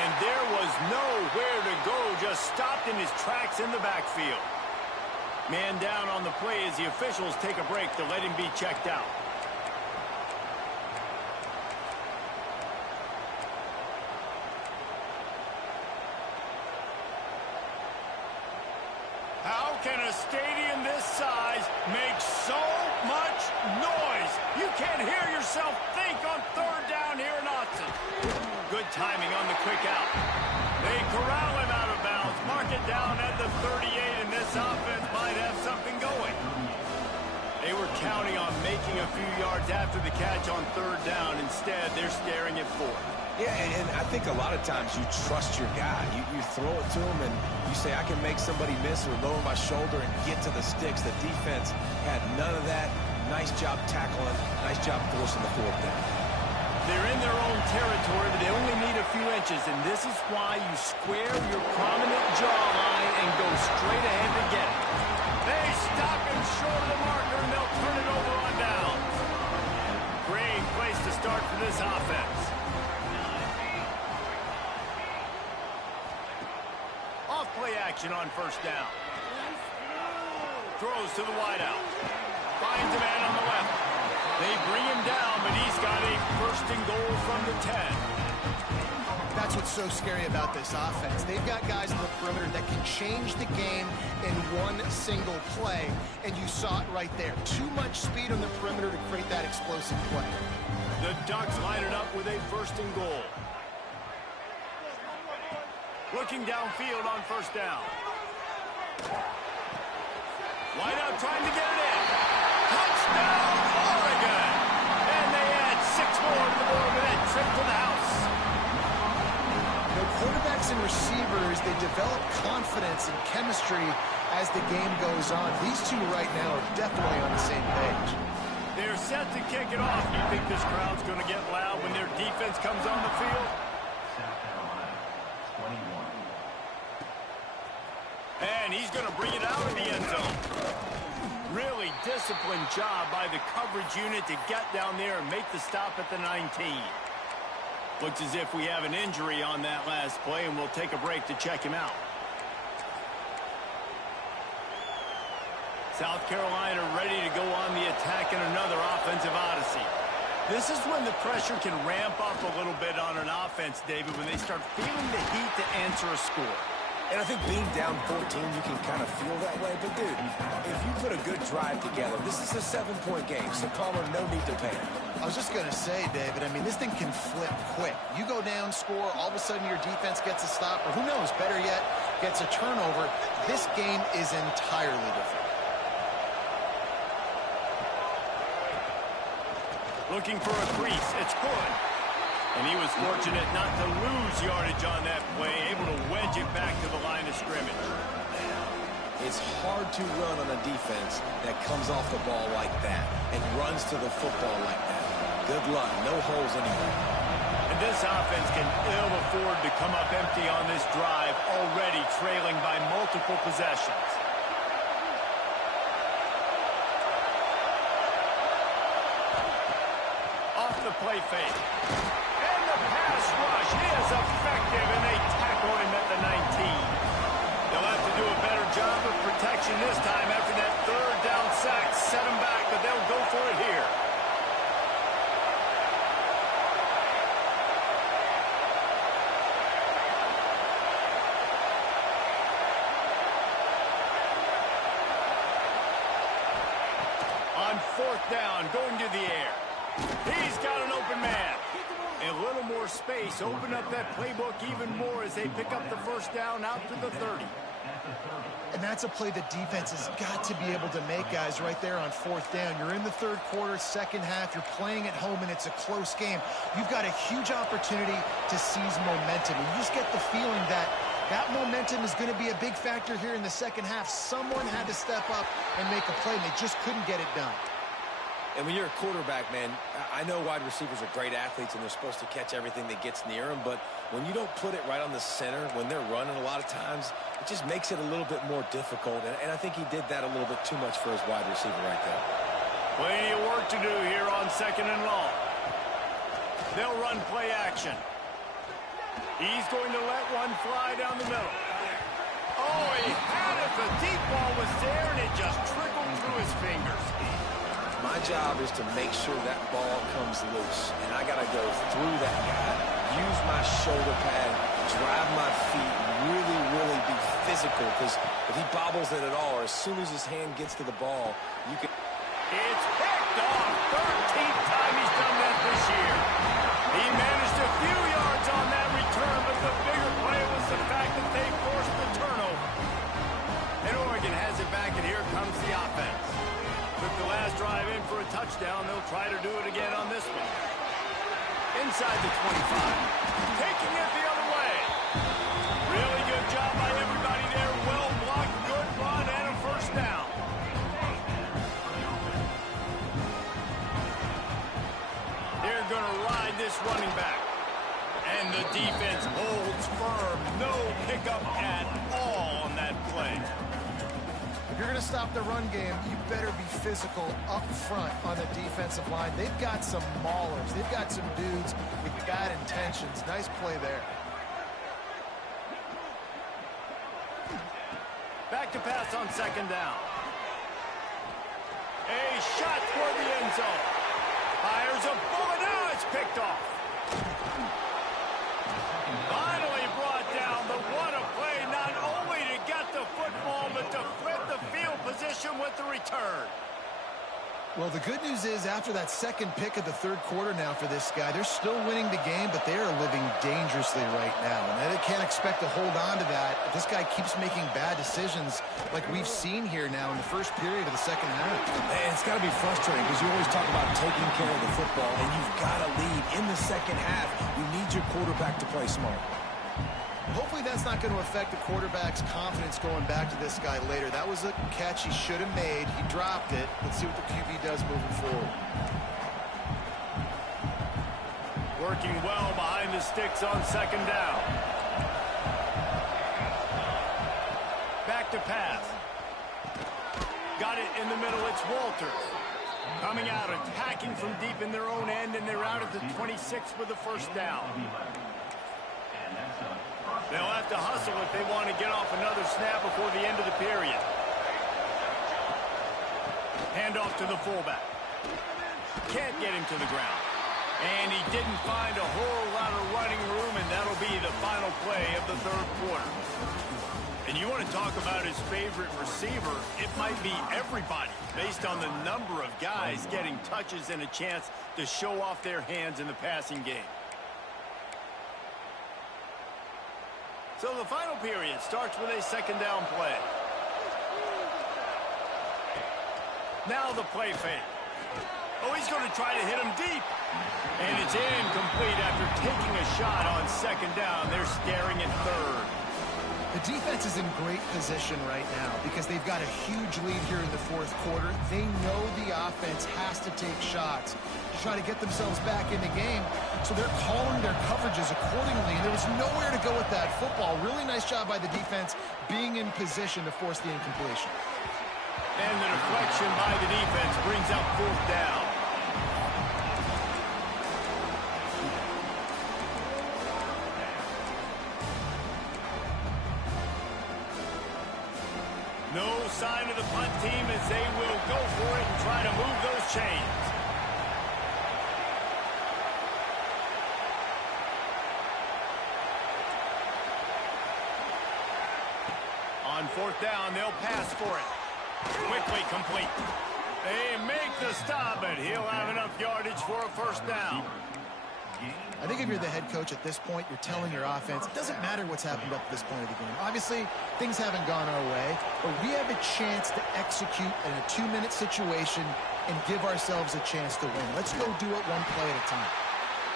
And there was nowhere to go, just stopped in his tracks in the backfield. Man down on the play as the officials take a break to let him be checked out. How can a stadium this size make so much noise? You can't hear yourself think on third down here in Austin. Good timing on the quick out. They corral him out of bounds, mark it down at the 38, and this offense might have something going. They were counting on making a few yards after the catch on third down. Instead, they're staring at fourth. Yeah, and I think a lot of times you trust your guy. You throw it to him and you say, I can make somebody miss or lower my shoulder and get to the sticks. The defense had none of that. Nice job tackling. Nice job forcing the fourth down. They're in their own territory, but they only need a few inches, and this is why you square your prominent jawline and go straight ahead to get it. They stop him short of the marker, and they'll turn it over on downs. Great place to start for this offense. Off-play action on first down. Throws to the wideout. Finds a man on the left. They bring him down, but he's got a first and goal from the 10. That's what's so scary about this offense. They've got guys on the perimeter that can change the game in one single play, and you saw it right there. Too much speed on the perimeter to create that explosive play. The Ducks line it up with a first and goal. Looking downfield on first down. Wideout trying to get it in. Touchdown, Oregon! And they add 6 more to the board with that trip to the house. You know, quarterbacks and receivers, they develop confidence and chemistry as the game goes on. These two right now are definitely on the same page. They're set to kick it off. You think this crowd's going to get loud when their defense comes on the field? And he's going to bring it out of the end zone. Really disciplined job by the coverage unit to get down there and make the stop at the 19. Looks as if we have an injury on that last play, and we'll take a break to check him out. South Carolina ready to go on the attack in another offensive odyssey. This is when the pressure can ramp up a little bit on an offense, David, when they start feeling the heat to answer a score. And I think being down 14, you can kind of feel that way. But, dude, if you put a good drive together, this is a 7-point game, so Palmer, no need to panic. I was just going to say, David, I mean, this thing can flip quick. You go down, score, all of a sudden your defense gets a stop, or who knows, better yet, gets a turnover. This game is entirely different. Looking for a crease. It's good. And he was fortunate not to lose yardage on that play, able to wedge it back to the line of scrimmage. It's hard to run on a defense that comes off the ball like that and runs to the football like that. Good luck. No holes anywhere. And this offense can ill afford to come up empty on this drive, already trailing by multiple possessions. Off the play fake. And the pass rush is effective, and they tackle him at the 19. They'll have to do a better job of protection this time after that third down sack. Set them back, but they'll go for it here. On fourth down, going to the air. He's got an open man. A little more space, open up that playbook even more as they pick up the first down out to the 30. And that's a play the defense has got to be able to make, guys, right there on fourth down. You're in the third quarter, second half. You're playing at home, and it's a close game. You've got a huge opportunity to seize momentum. And you just get the feeling that that momentum is going to be a big factor here in the second half. Someone had to step up and make a play, and they just couldn't get it done. And when you're a quarterback, man, I know wide receivers are great athletes and they're supposed to catch everything that gets near them, but when you don't put it right on the center, when they're running a lot of times, it just makes it a little bit more difficult. And I think he did that a little bit too much for his wide receiver right there. Plenty of work to do here on second and long. They'll run play action. He's going to let one fly down the middle. Oh, he had it. The deep ball was there, and it just trickled through his fingers. My job is to make sure that ball comes loose, and I got to go through that guy, use my shoulder pad, drive my feet, really, really be physical, because if he bobbles it at all, or as soon as his hand gets to the ball, you can... It's picked off. 13th time he's done that this year. He managed a few yards on that return, but the bigger play was the fact that they forced the turnover. And Oregon has it back, and here comes the offense. Took the last drive in for a touchdown. They'll try to do it again on this one. Inside the 25. Taking it the other way. Really good job by everybody there. Well blocked, good run, and a first down. They're going to ride this running back. And the defense holds firm. No pickup at all on that play. If you're going to stop the run game, you better be physical up front on the defensive line. They've got some maulers. They've got some dudes with bad intentions. Nice play there. Back to pass on second down. A shot toward the end zone. Fires a bullet. Now it's picked off. Finally brought down. The what a play, not only to get the football, but to flip the field position with the return. Well, the good news is after that second pick of the third quarter now for this guy, they're still winning the game, but they are living dangerously right now. And they can't expect to hold on to that if this guy keeps making bad decisions like we've seen here now in the first period of the second half. Man, it's got to be frustrating because you always talk about taking care of the football, and you've got to lead in the second half. You need your quarterback to play smart. Hopefully that's not going to affect the quarterback's confidence going back to this guy later. That was a catch he should have made. He dropped it. Let's see what the QB does moving forward. Working well behind the sticks on second down. Back to pass. Got it in the middle. It's Walters. Coming out, attacking from deep in their own end, and they're out at the 26 with the first down. They'll have to hustle if they want to get off another snap before the end of the period. Handoff to the fullback. Can't get him to the ground. And he didn't find a whole lot of running room, and that'll be the final play of the third quarter. And you want to talk about his favorite receiver, it might be everybody based on the number of guys getting touches and a chance to show off their hands in the passing game. So the final period starts with a second down play. Now the play fake. Oh, he's going to try to hit him deep. And it's incomplete after taking a shot on second down. They're staring at third. The defense is in great position right now because they've got a huge lead here in the fourth quarter. They know the offense has to take shots to try to get themselves back in the game. So they're calling their coverages accordingly. And there was nowhere to go with that football. Really nice job by the defense being in position to force the incompletion. And the deflection by the defense brings up fourth down. No sign of the punt team as they will go for it and try to move those chains. On fourth down, they'll pass for it. Quickly complete. They make the stop, but he'll have enough yardage for a first down. I think if you're the head coach at this point, you're telling your offense, it doesn't matter what's happened up to this point of the game. Obviously, things haven't gone our way, but we have a chance to execute in a 2-minute situation and give ourselves a chance to win. Let's go do it one play at a time.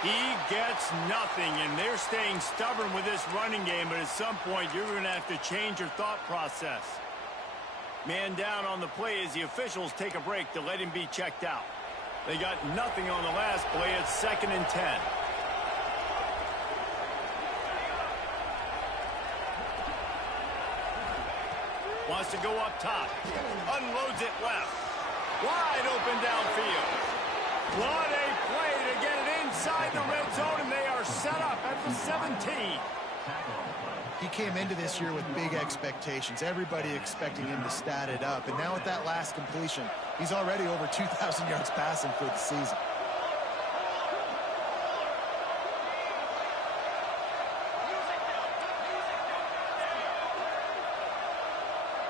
He gets nothing, and they're staying stubborn with this running game, but at some point, you're going to have to change your thought process. Man down on the play as the officials take a break to let him be checked out. They got nothing on the last play. It's 2nd and 10. Wants to go up top. Unloads it left. Wide open downfield. What a play to get it inside the red zone, and they are set up at the 17. He came into this year with big expectations. Everybody expecting him to stat it up. And now with that last completion, he's already over 2,000 yards passing for the season.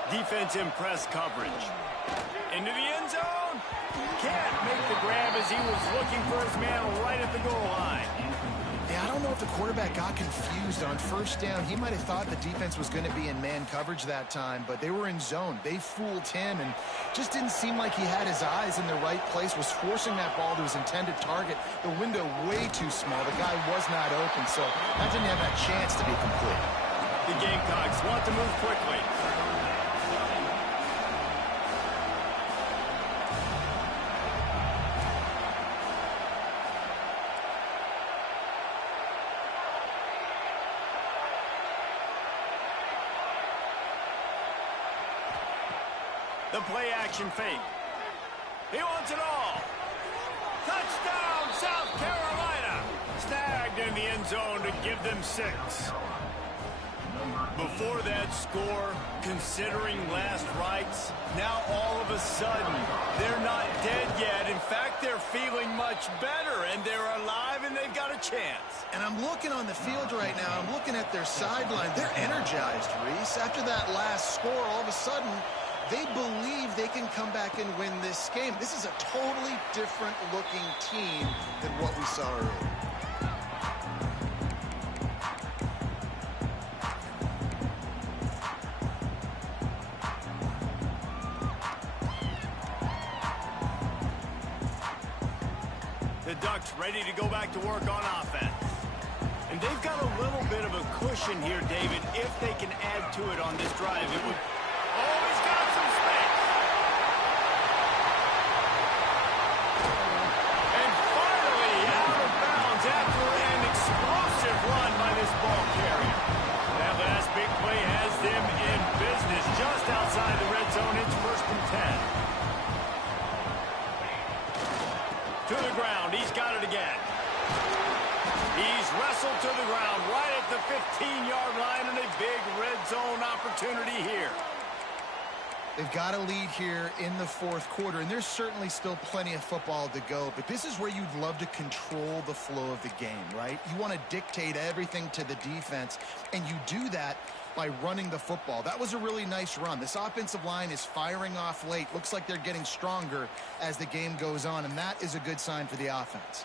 Defense in press coverage. Into the end zone. Can't make the grab as he was looking for his man right at the goal line. Yeah, I don't know if the quarterback got confused on first down. He might have thought the defense was going to be in man coverage that time, but they were in zone. They fooled him and just didn't seem like he had his eyes in the right place, was forcing that ball to his intended target. The window way too small. The guy was not open, so that didn't have that chance to be complete. The Gamecocks want to move quickly. The play action fake. He wants it all. Touchdown, South Carolina. Snagged in the end zone to give them 6. Before that score, considering last rites, now all of a sudden, they're not dead yet. In fact, they're feeling much better, and they're alive, and they've got a chance. And I'm looking on the field right now. I'm looking at their sideline. They're energized, Reese. After that last score, all of a sudden, they believe they can come back and win this game. This is a totally different looking team than what we saw earlier. The Ducks ready to go back to work on offense. And they've got a little bit of a cushion here, David, if they can add to it on this drive. It would... Oh, he's got some space. And finally out of bounds after an explosive run by this ball carrier. That last big play has them in business just outside the red zone. It's 1st and 10. To the ground. He's got it again. He's wrestled to the ground right at the 15-yard line and a big red zone opportunity here. They've got a lead here in the fourth quarter, and there's certainly still plenty of football to go, but this is where you'd love to control the flow of the game, right? You want to dictate everything to the defense, and you do that by running the football. That was a really nice run. This offensive line is firing off late. Looks like they're getting stronger as the game goes on, and that is a good sign for the offense.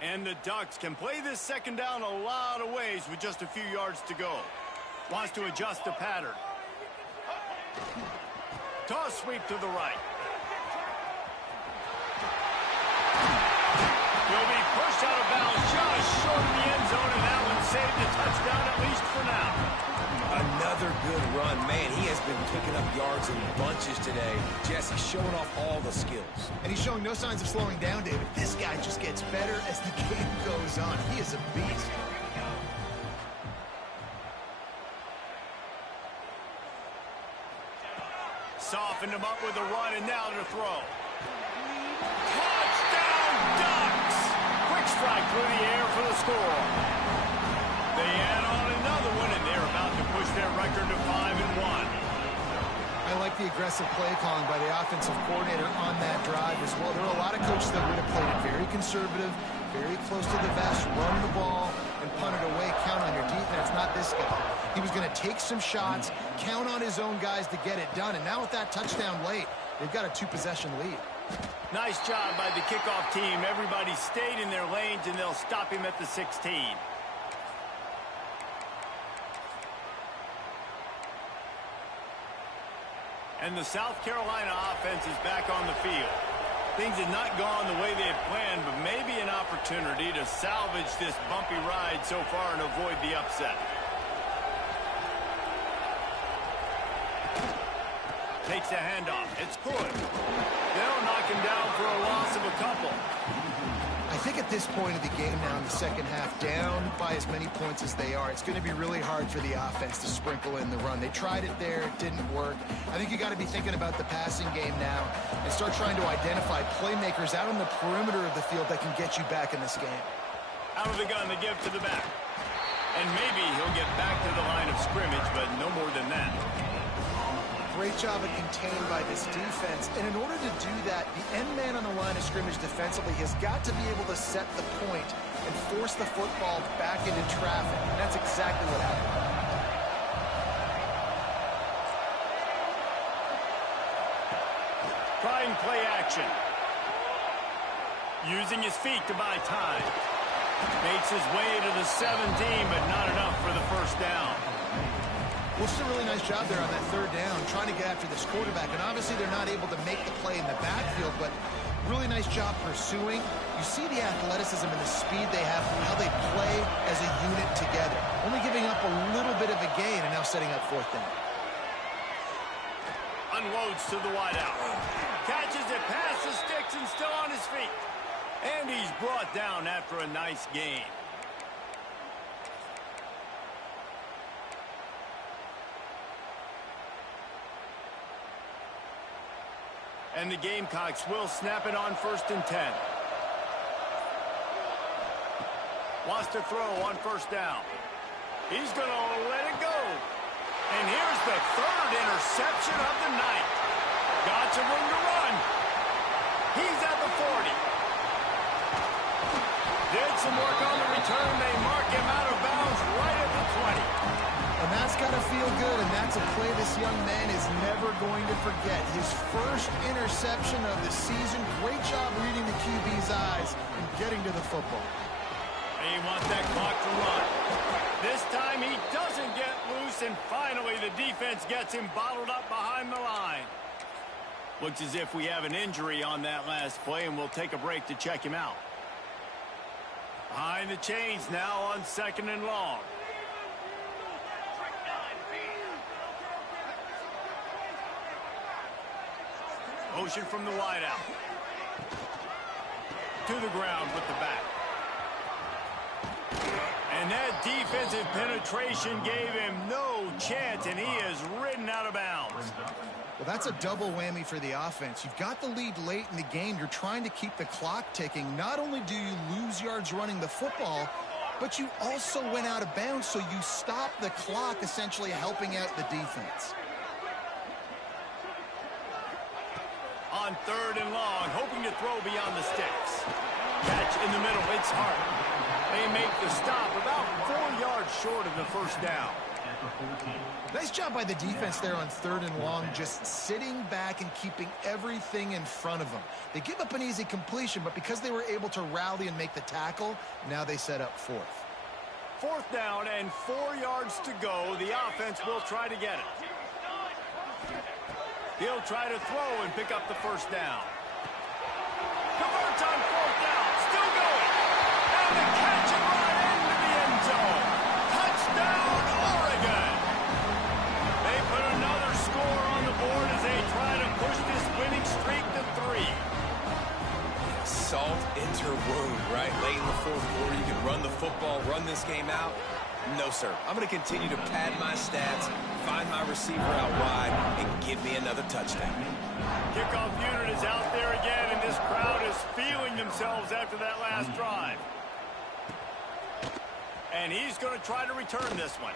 And the Ducks can play this second down a lot of ways with just a few yards to go. Wants to adjust the pattern. Toss sweep to the right. He'll be pushed out of bounds just short of the end zone, and that one saved a touchdown at least for now. Another good run. Man, he has been picking up yards in bunches today. Jesse showing off all the skills. And he's showing no signs of slowing down, David. This guy just gets better as the game goes on. He is a beast. Softened him up with a run, and now to throw. Touchdown, Ducks! Quick strike through the air for the score. They add on another one, and they're about to push their record to 5-1. I like the aggressive play calling by the offensive coordinator on that drive as well. There are a lot of coaches that would have played it very conservative, very close to the vest, run the ball, and punt it away, count on your defense. Not this guy. He was going to take some shots, count on his own guys to get it done, and now with that touchdown late, they've got a 2-possession lead. Nice job by the kickoff team. Everybody stayed in their lanes, and they'll stop him at the 16. And the South Carolina offense is back on the field. Things had not gone the way they had planned, but maybe an opportunity to salvage this bumpy ride so far and avoid the upset. Takes the handoff. It's good. They'll knock him down for a loss of a couple. I think at this point of the game now in the second half, down by as many points as they are, it's going to be really hard for the offense to sprinkle in the run. They tried it there. It didn't work. I think you got to be thinking about the passing game now and start trying to identify playmakers out on the perimeter of the field that can get you back in this game. Out of the gun, the give to the back. And maybe he'll get back to the line of scrimmage, but no more than that. Great job of contained by this defense. And in order to do that, the end man on the line of scrimmage defensively has got to be able to set the point and force the football back into traffic. And that's exactly what happened. Trying play action. Using his feet to buy time. Makes his way to the 17, but not enough for the first down. Well, it's a really nice job there on that third down, trying to get after this quarterback. And obviously they're not able to make the play in the backfield, but really nice job pursuing. You see the athleticism and the speed they have, how they play as a unit together. Only giving up a little bit of a gain and now setting up fourth down. Unloads to the wideout. Catches it past the sticks and still on his feet. And he's brought down after a nice gain. And the Gamecocks will snap it on 1st and 10. Wants to throw on 1st down. He's going to let it go. And here's the 3rd interception of the night. Got some room to run. He's at the 40. Did some work on the return. They mark him out of bounds right at the 20. And that's got to feel good, and that's a play this young man is never going to forget. His first interception of the season. Great job reading the QB's eyes and getting to the football. He wants that clock to run. This time he doesn't get loose, and finally the defense gets him bottled up behind the line. Looks as if we have an injury on that last play, and we'll take a break to check him out. Behind the chains now on 2nd and long. Motion from the wideout. To the ground with the back. And that defensive penetration gave him no chance, and he is ridden out of bounds. Well, that's a double whammy for the offense. You've got the lead late in the game. You're trying to keep the clock ticking. Not only do you lose yards running the football, but you also went out of bounds, so you stop the clock, essentially helping out the defense. On 3rd and long, hoping to throw beyond the sticks. Catch in the middle, it's Hart. They make the stop about 4 yards short of the first down. Nice job by the defense there on 3rd and long, just sitting back and keeping everything in front of them. They give up an easy completion, but because they were able to rally and make the tackle, now they set up 4th. 4th down and 4 yards to go. The offense will try to get it. He'll try to throw and pick up the first down. Converts on 4th down. Still going. And the catch and run into the end zone. Touchdown, Oregon. They put another score on the board as they try to push this winning streak to 3. Salt into her wound, right? Late in the 4th quarter, you can run the football, run this game out. No, sir. I'm going to continue to pad my stats, find my receiver out wide, and give me another touchdown. Kickoff unit is out there again, and this crowd is feeling themselves after that last drive. And he's going to try to return this one.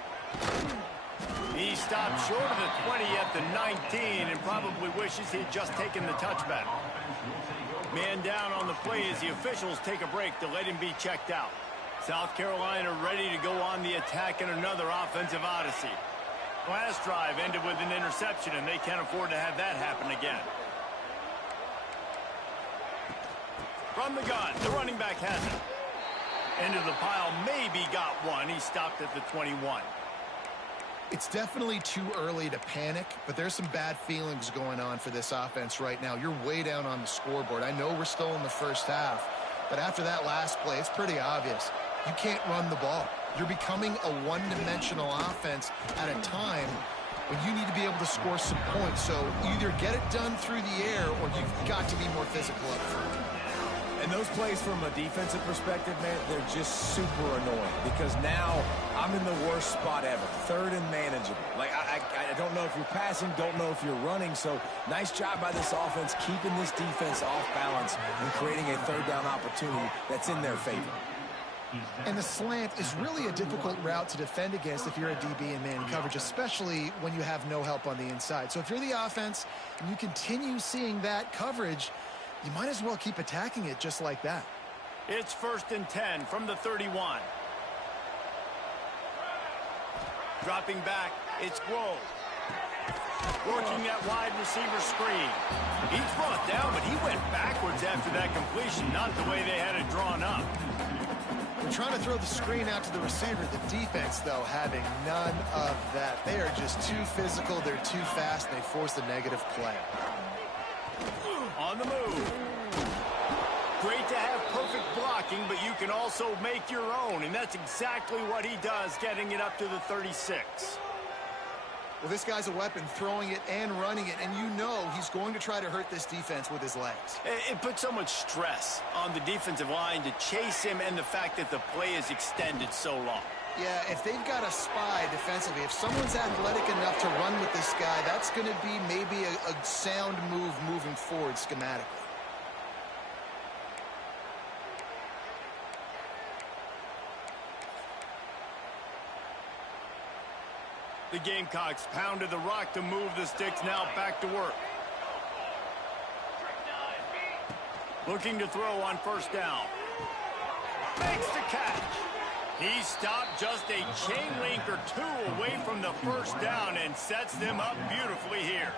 He stopped short of the 20 at the 19 and probably wishes he'd just taken the touchback. Man down on the play as the officials take a break to let him be checked out. South Carolina ready to go on the attack in another offensive odyssey. Last drive ended with an interception, and they can't afford to have that happen again. From the gun, the running back has it. Into the pile, maybe got one. He stopped at the 21. It's definitely too early to panic, but there's some bad feelings going on for this offense right now. You're way down on the scoreboard. I know we're still in the first half, but after that last play, it's pretty obvious. You can't run the ball. You're becoming a one-dimensional offense at a time when you need to be able to score some points. So either get it done through the air or you've got to be more physical up front. And those plays from a defensive perspective, man, they're just super annoying because now I'm in the worst spot ever. 3rd and manageable. Like, I don't know if you're passing, don't know if you're running. So nice job by this offense keeping this defense off balance and creating a 3rd down opportunity that's in their favor. And the slant is really a difficult route to defend against if you're a DB in man coverage, especially when you have no help on the inside. So if you're the offense and you continue seeing that coverage, you might as well keep attacking it just like that. It's 1st and 10 from the 31. Dropping back, it's Grove. Working that wide receiver screen. He's brought down, but he went backwards after that completion, not the way they had it drawn up. They're trying to throw the screen out to the receiver. The defense, though, having none of that. They are just too physical. They're too fast. And they force the negative play. On the move. Great to have perfect blocking, but you can also make your own, and that's exactly what he does, getting it up to the 36. Well, this guy's a weapon, throwing it and running it, and you know he's going to try to hurt this defense with his legs. It puts so much stress on the defensive line to chase him and the fact that the play is extended so long. Yeah, if they've got a spy defensively, if someone's athletic enough to run with this guy, that's going to be maybe a sound move moving forward schematically. The Gamecocks pounded the rock to move the sticks, now back to work. Looking to throw on 1st down. Makes the catch. He stopped just a chain link or 2 away from the 1st down and sets them up beautifully here.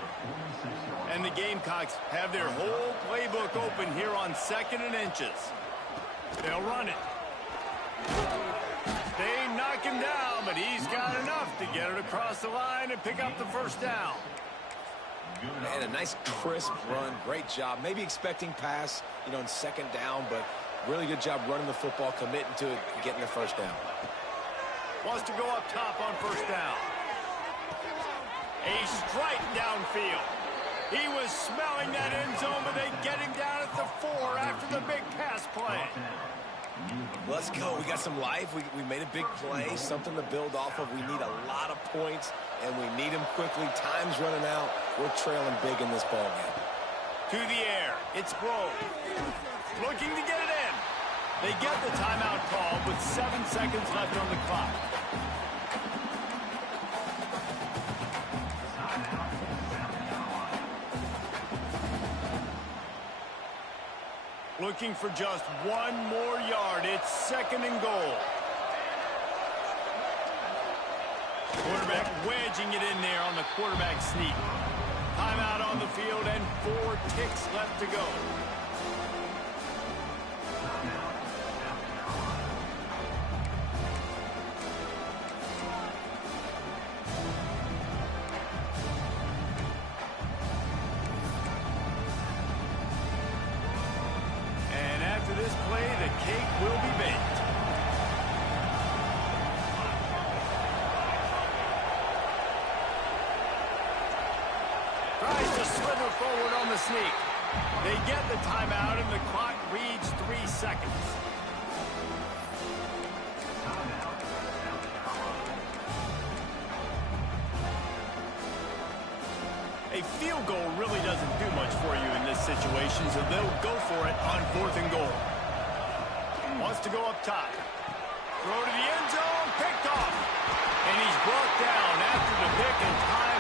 And the Gamecocks have their whole playbook open here on 2nd and inches. They'll run it. They knock him down, but he's got enough to get it across the line and pick up the 1st down. Man, a nice crisp run. Great job. Maybe expecting pass, in 2nd down, but really good job running the football, committing to it, getting the 1st down. Wants to go up top on 1st down. A strike downfield. He was smelling that end zone, but they get him down at the 4 after the big pass play. Let's go. We got some life. We made a big play, something to build off of. We need a lot of points, and we need them quickly. Time's running out. We're trailing big in this ballgame. To the air. It's Grove. Looking to get it in. They get the timeout call with 7 seconds left on the clock. Looking for just 1 more yard. It's 2nd and goal. Quarterback wedging it in there on the quarterback sneak. Timeout on the field and 4 ticks left to go. This play, the cake will be baked. Tries to slither forward on the sneak. They get the timeout, and the clock reads 3 seconds. A field goal really doesn't do much for you in this situation, so they'll go for it on 4th and goal. Wants to go up top. Throw to the end zone, picked off. And he's brought down after the pick, and time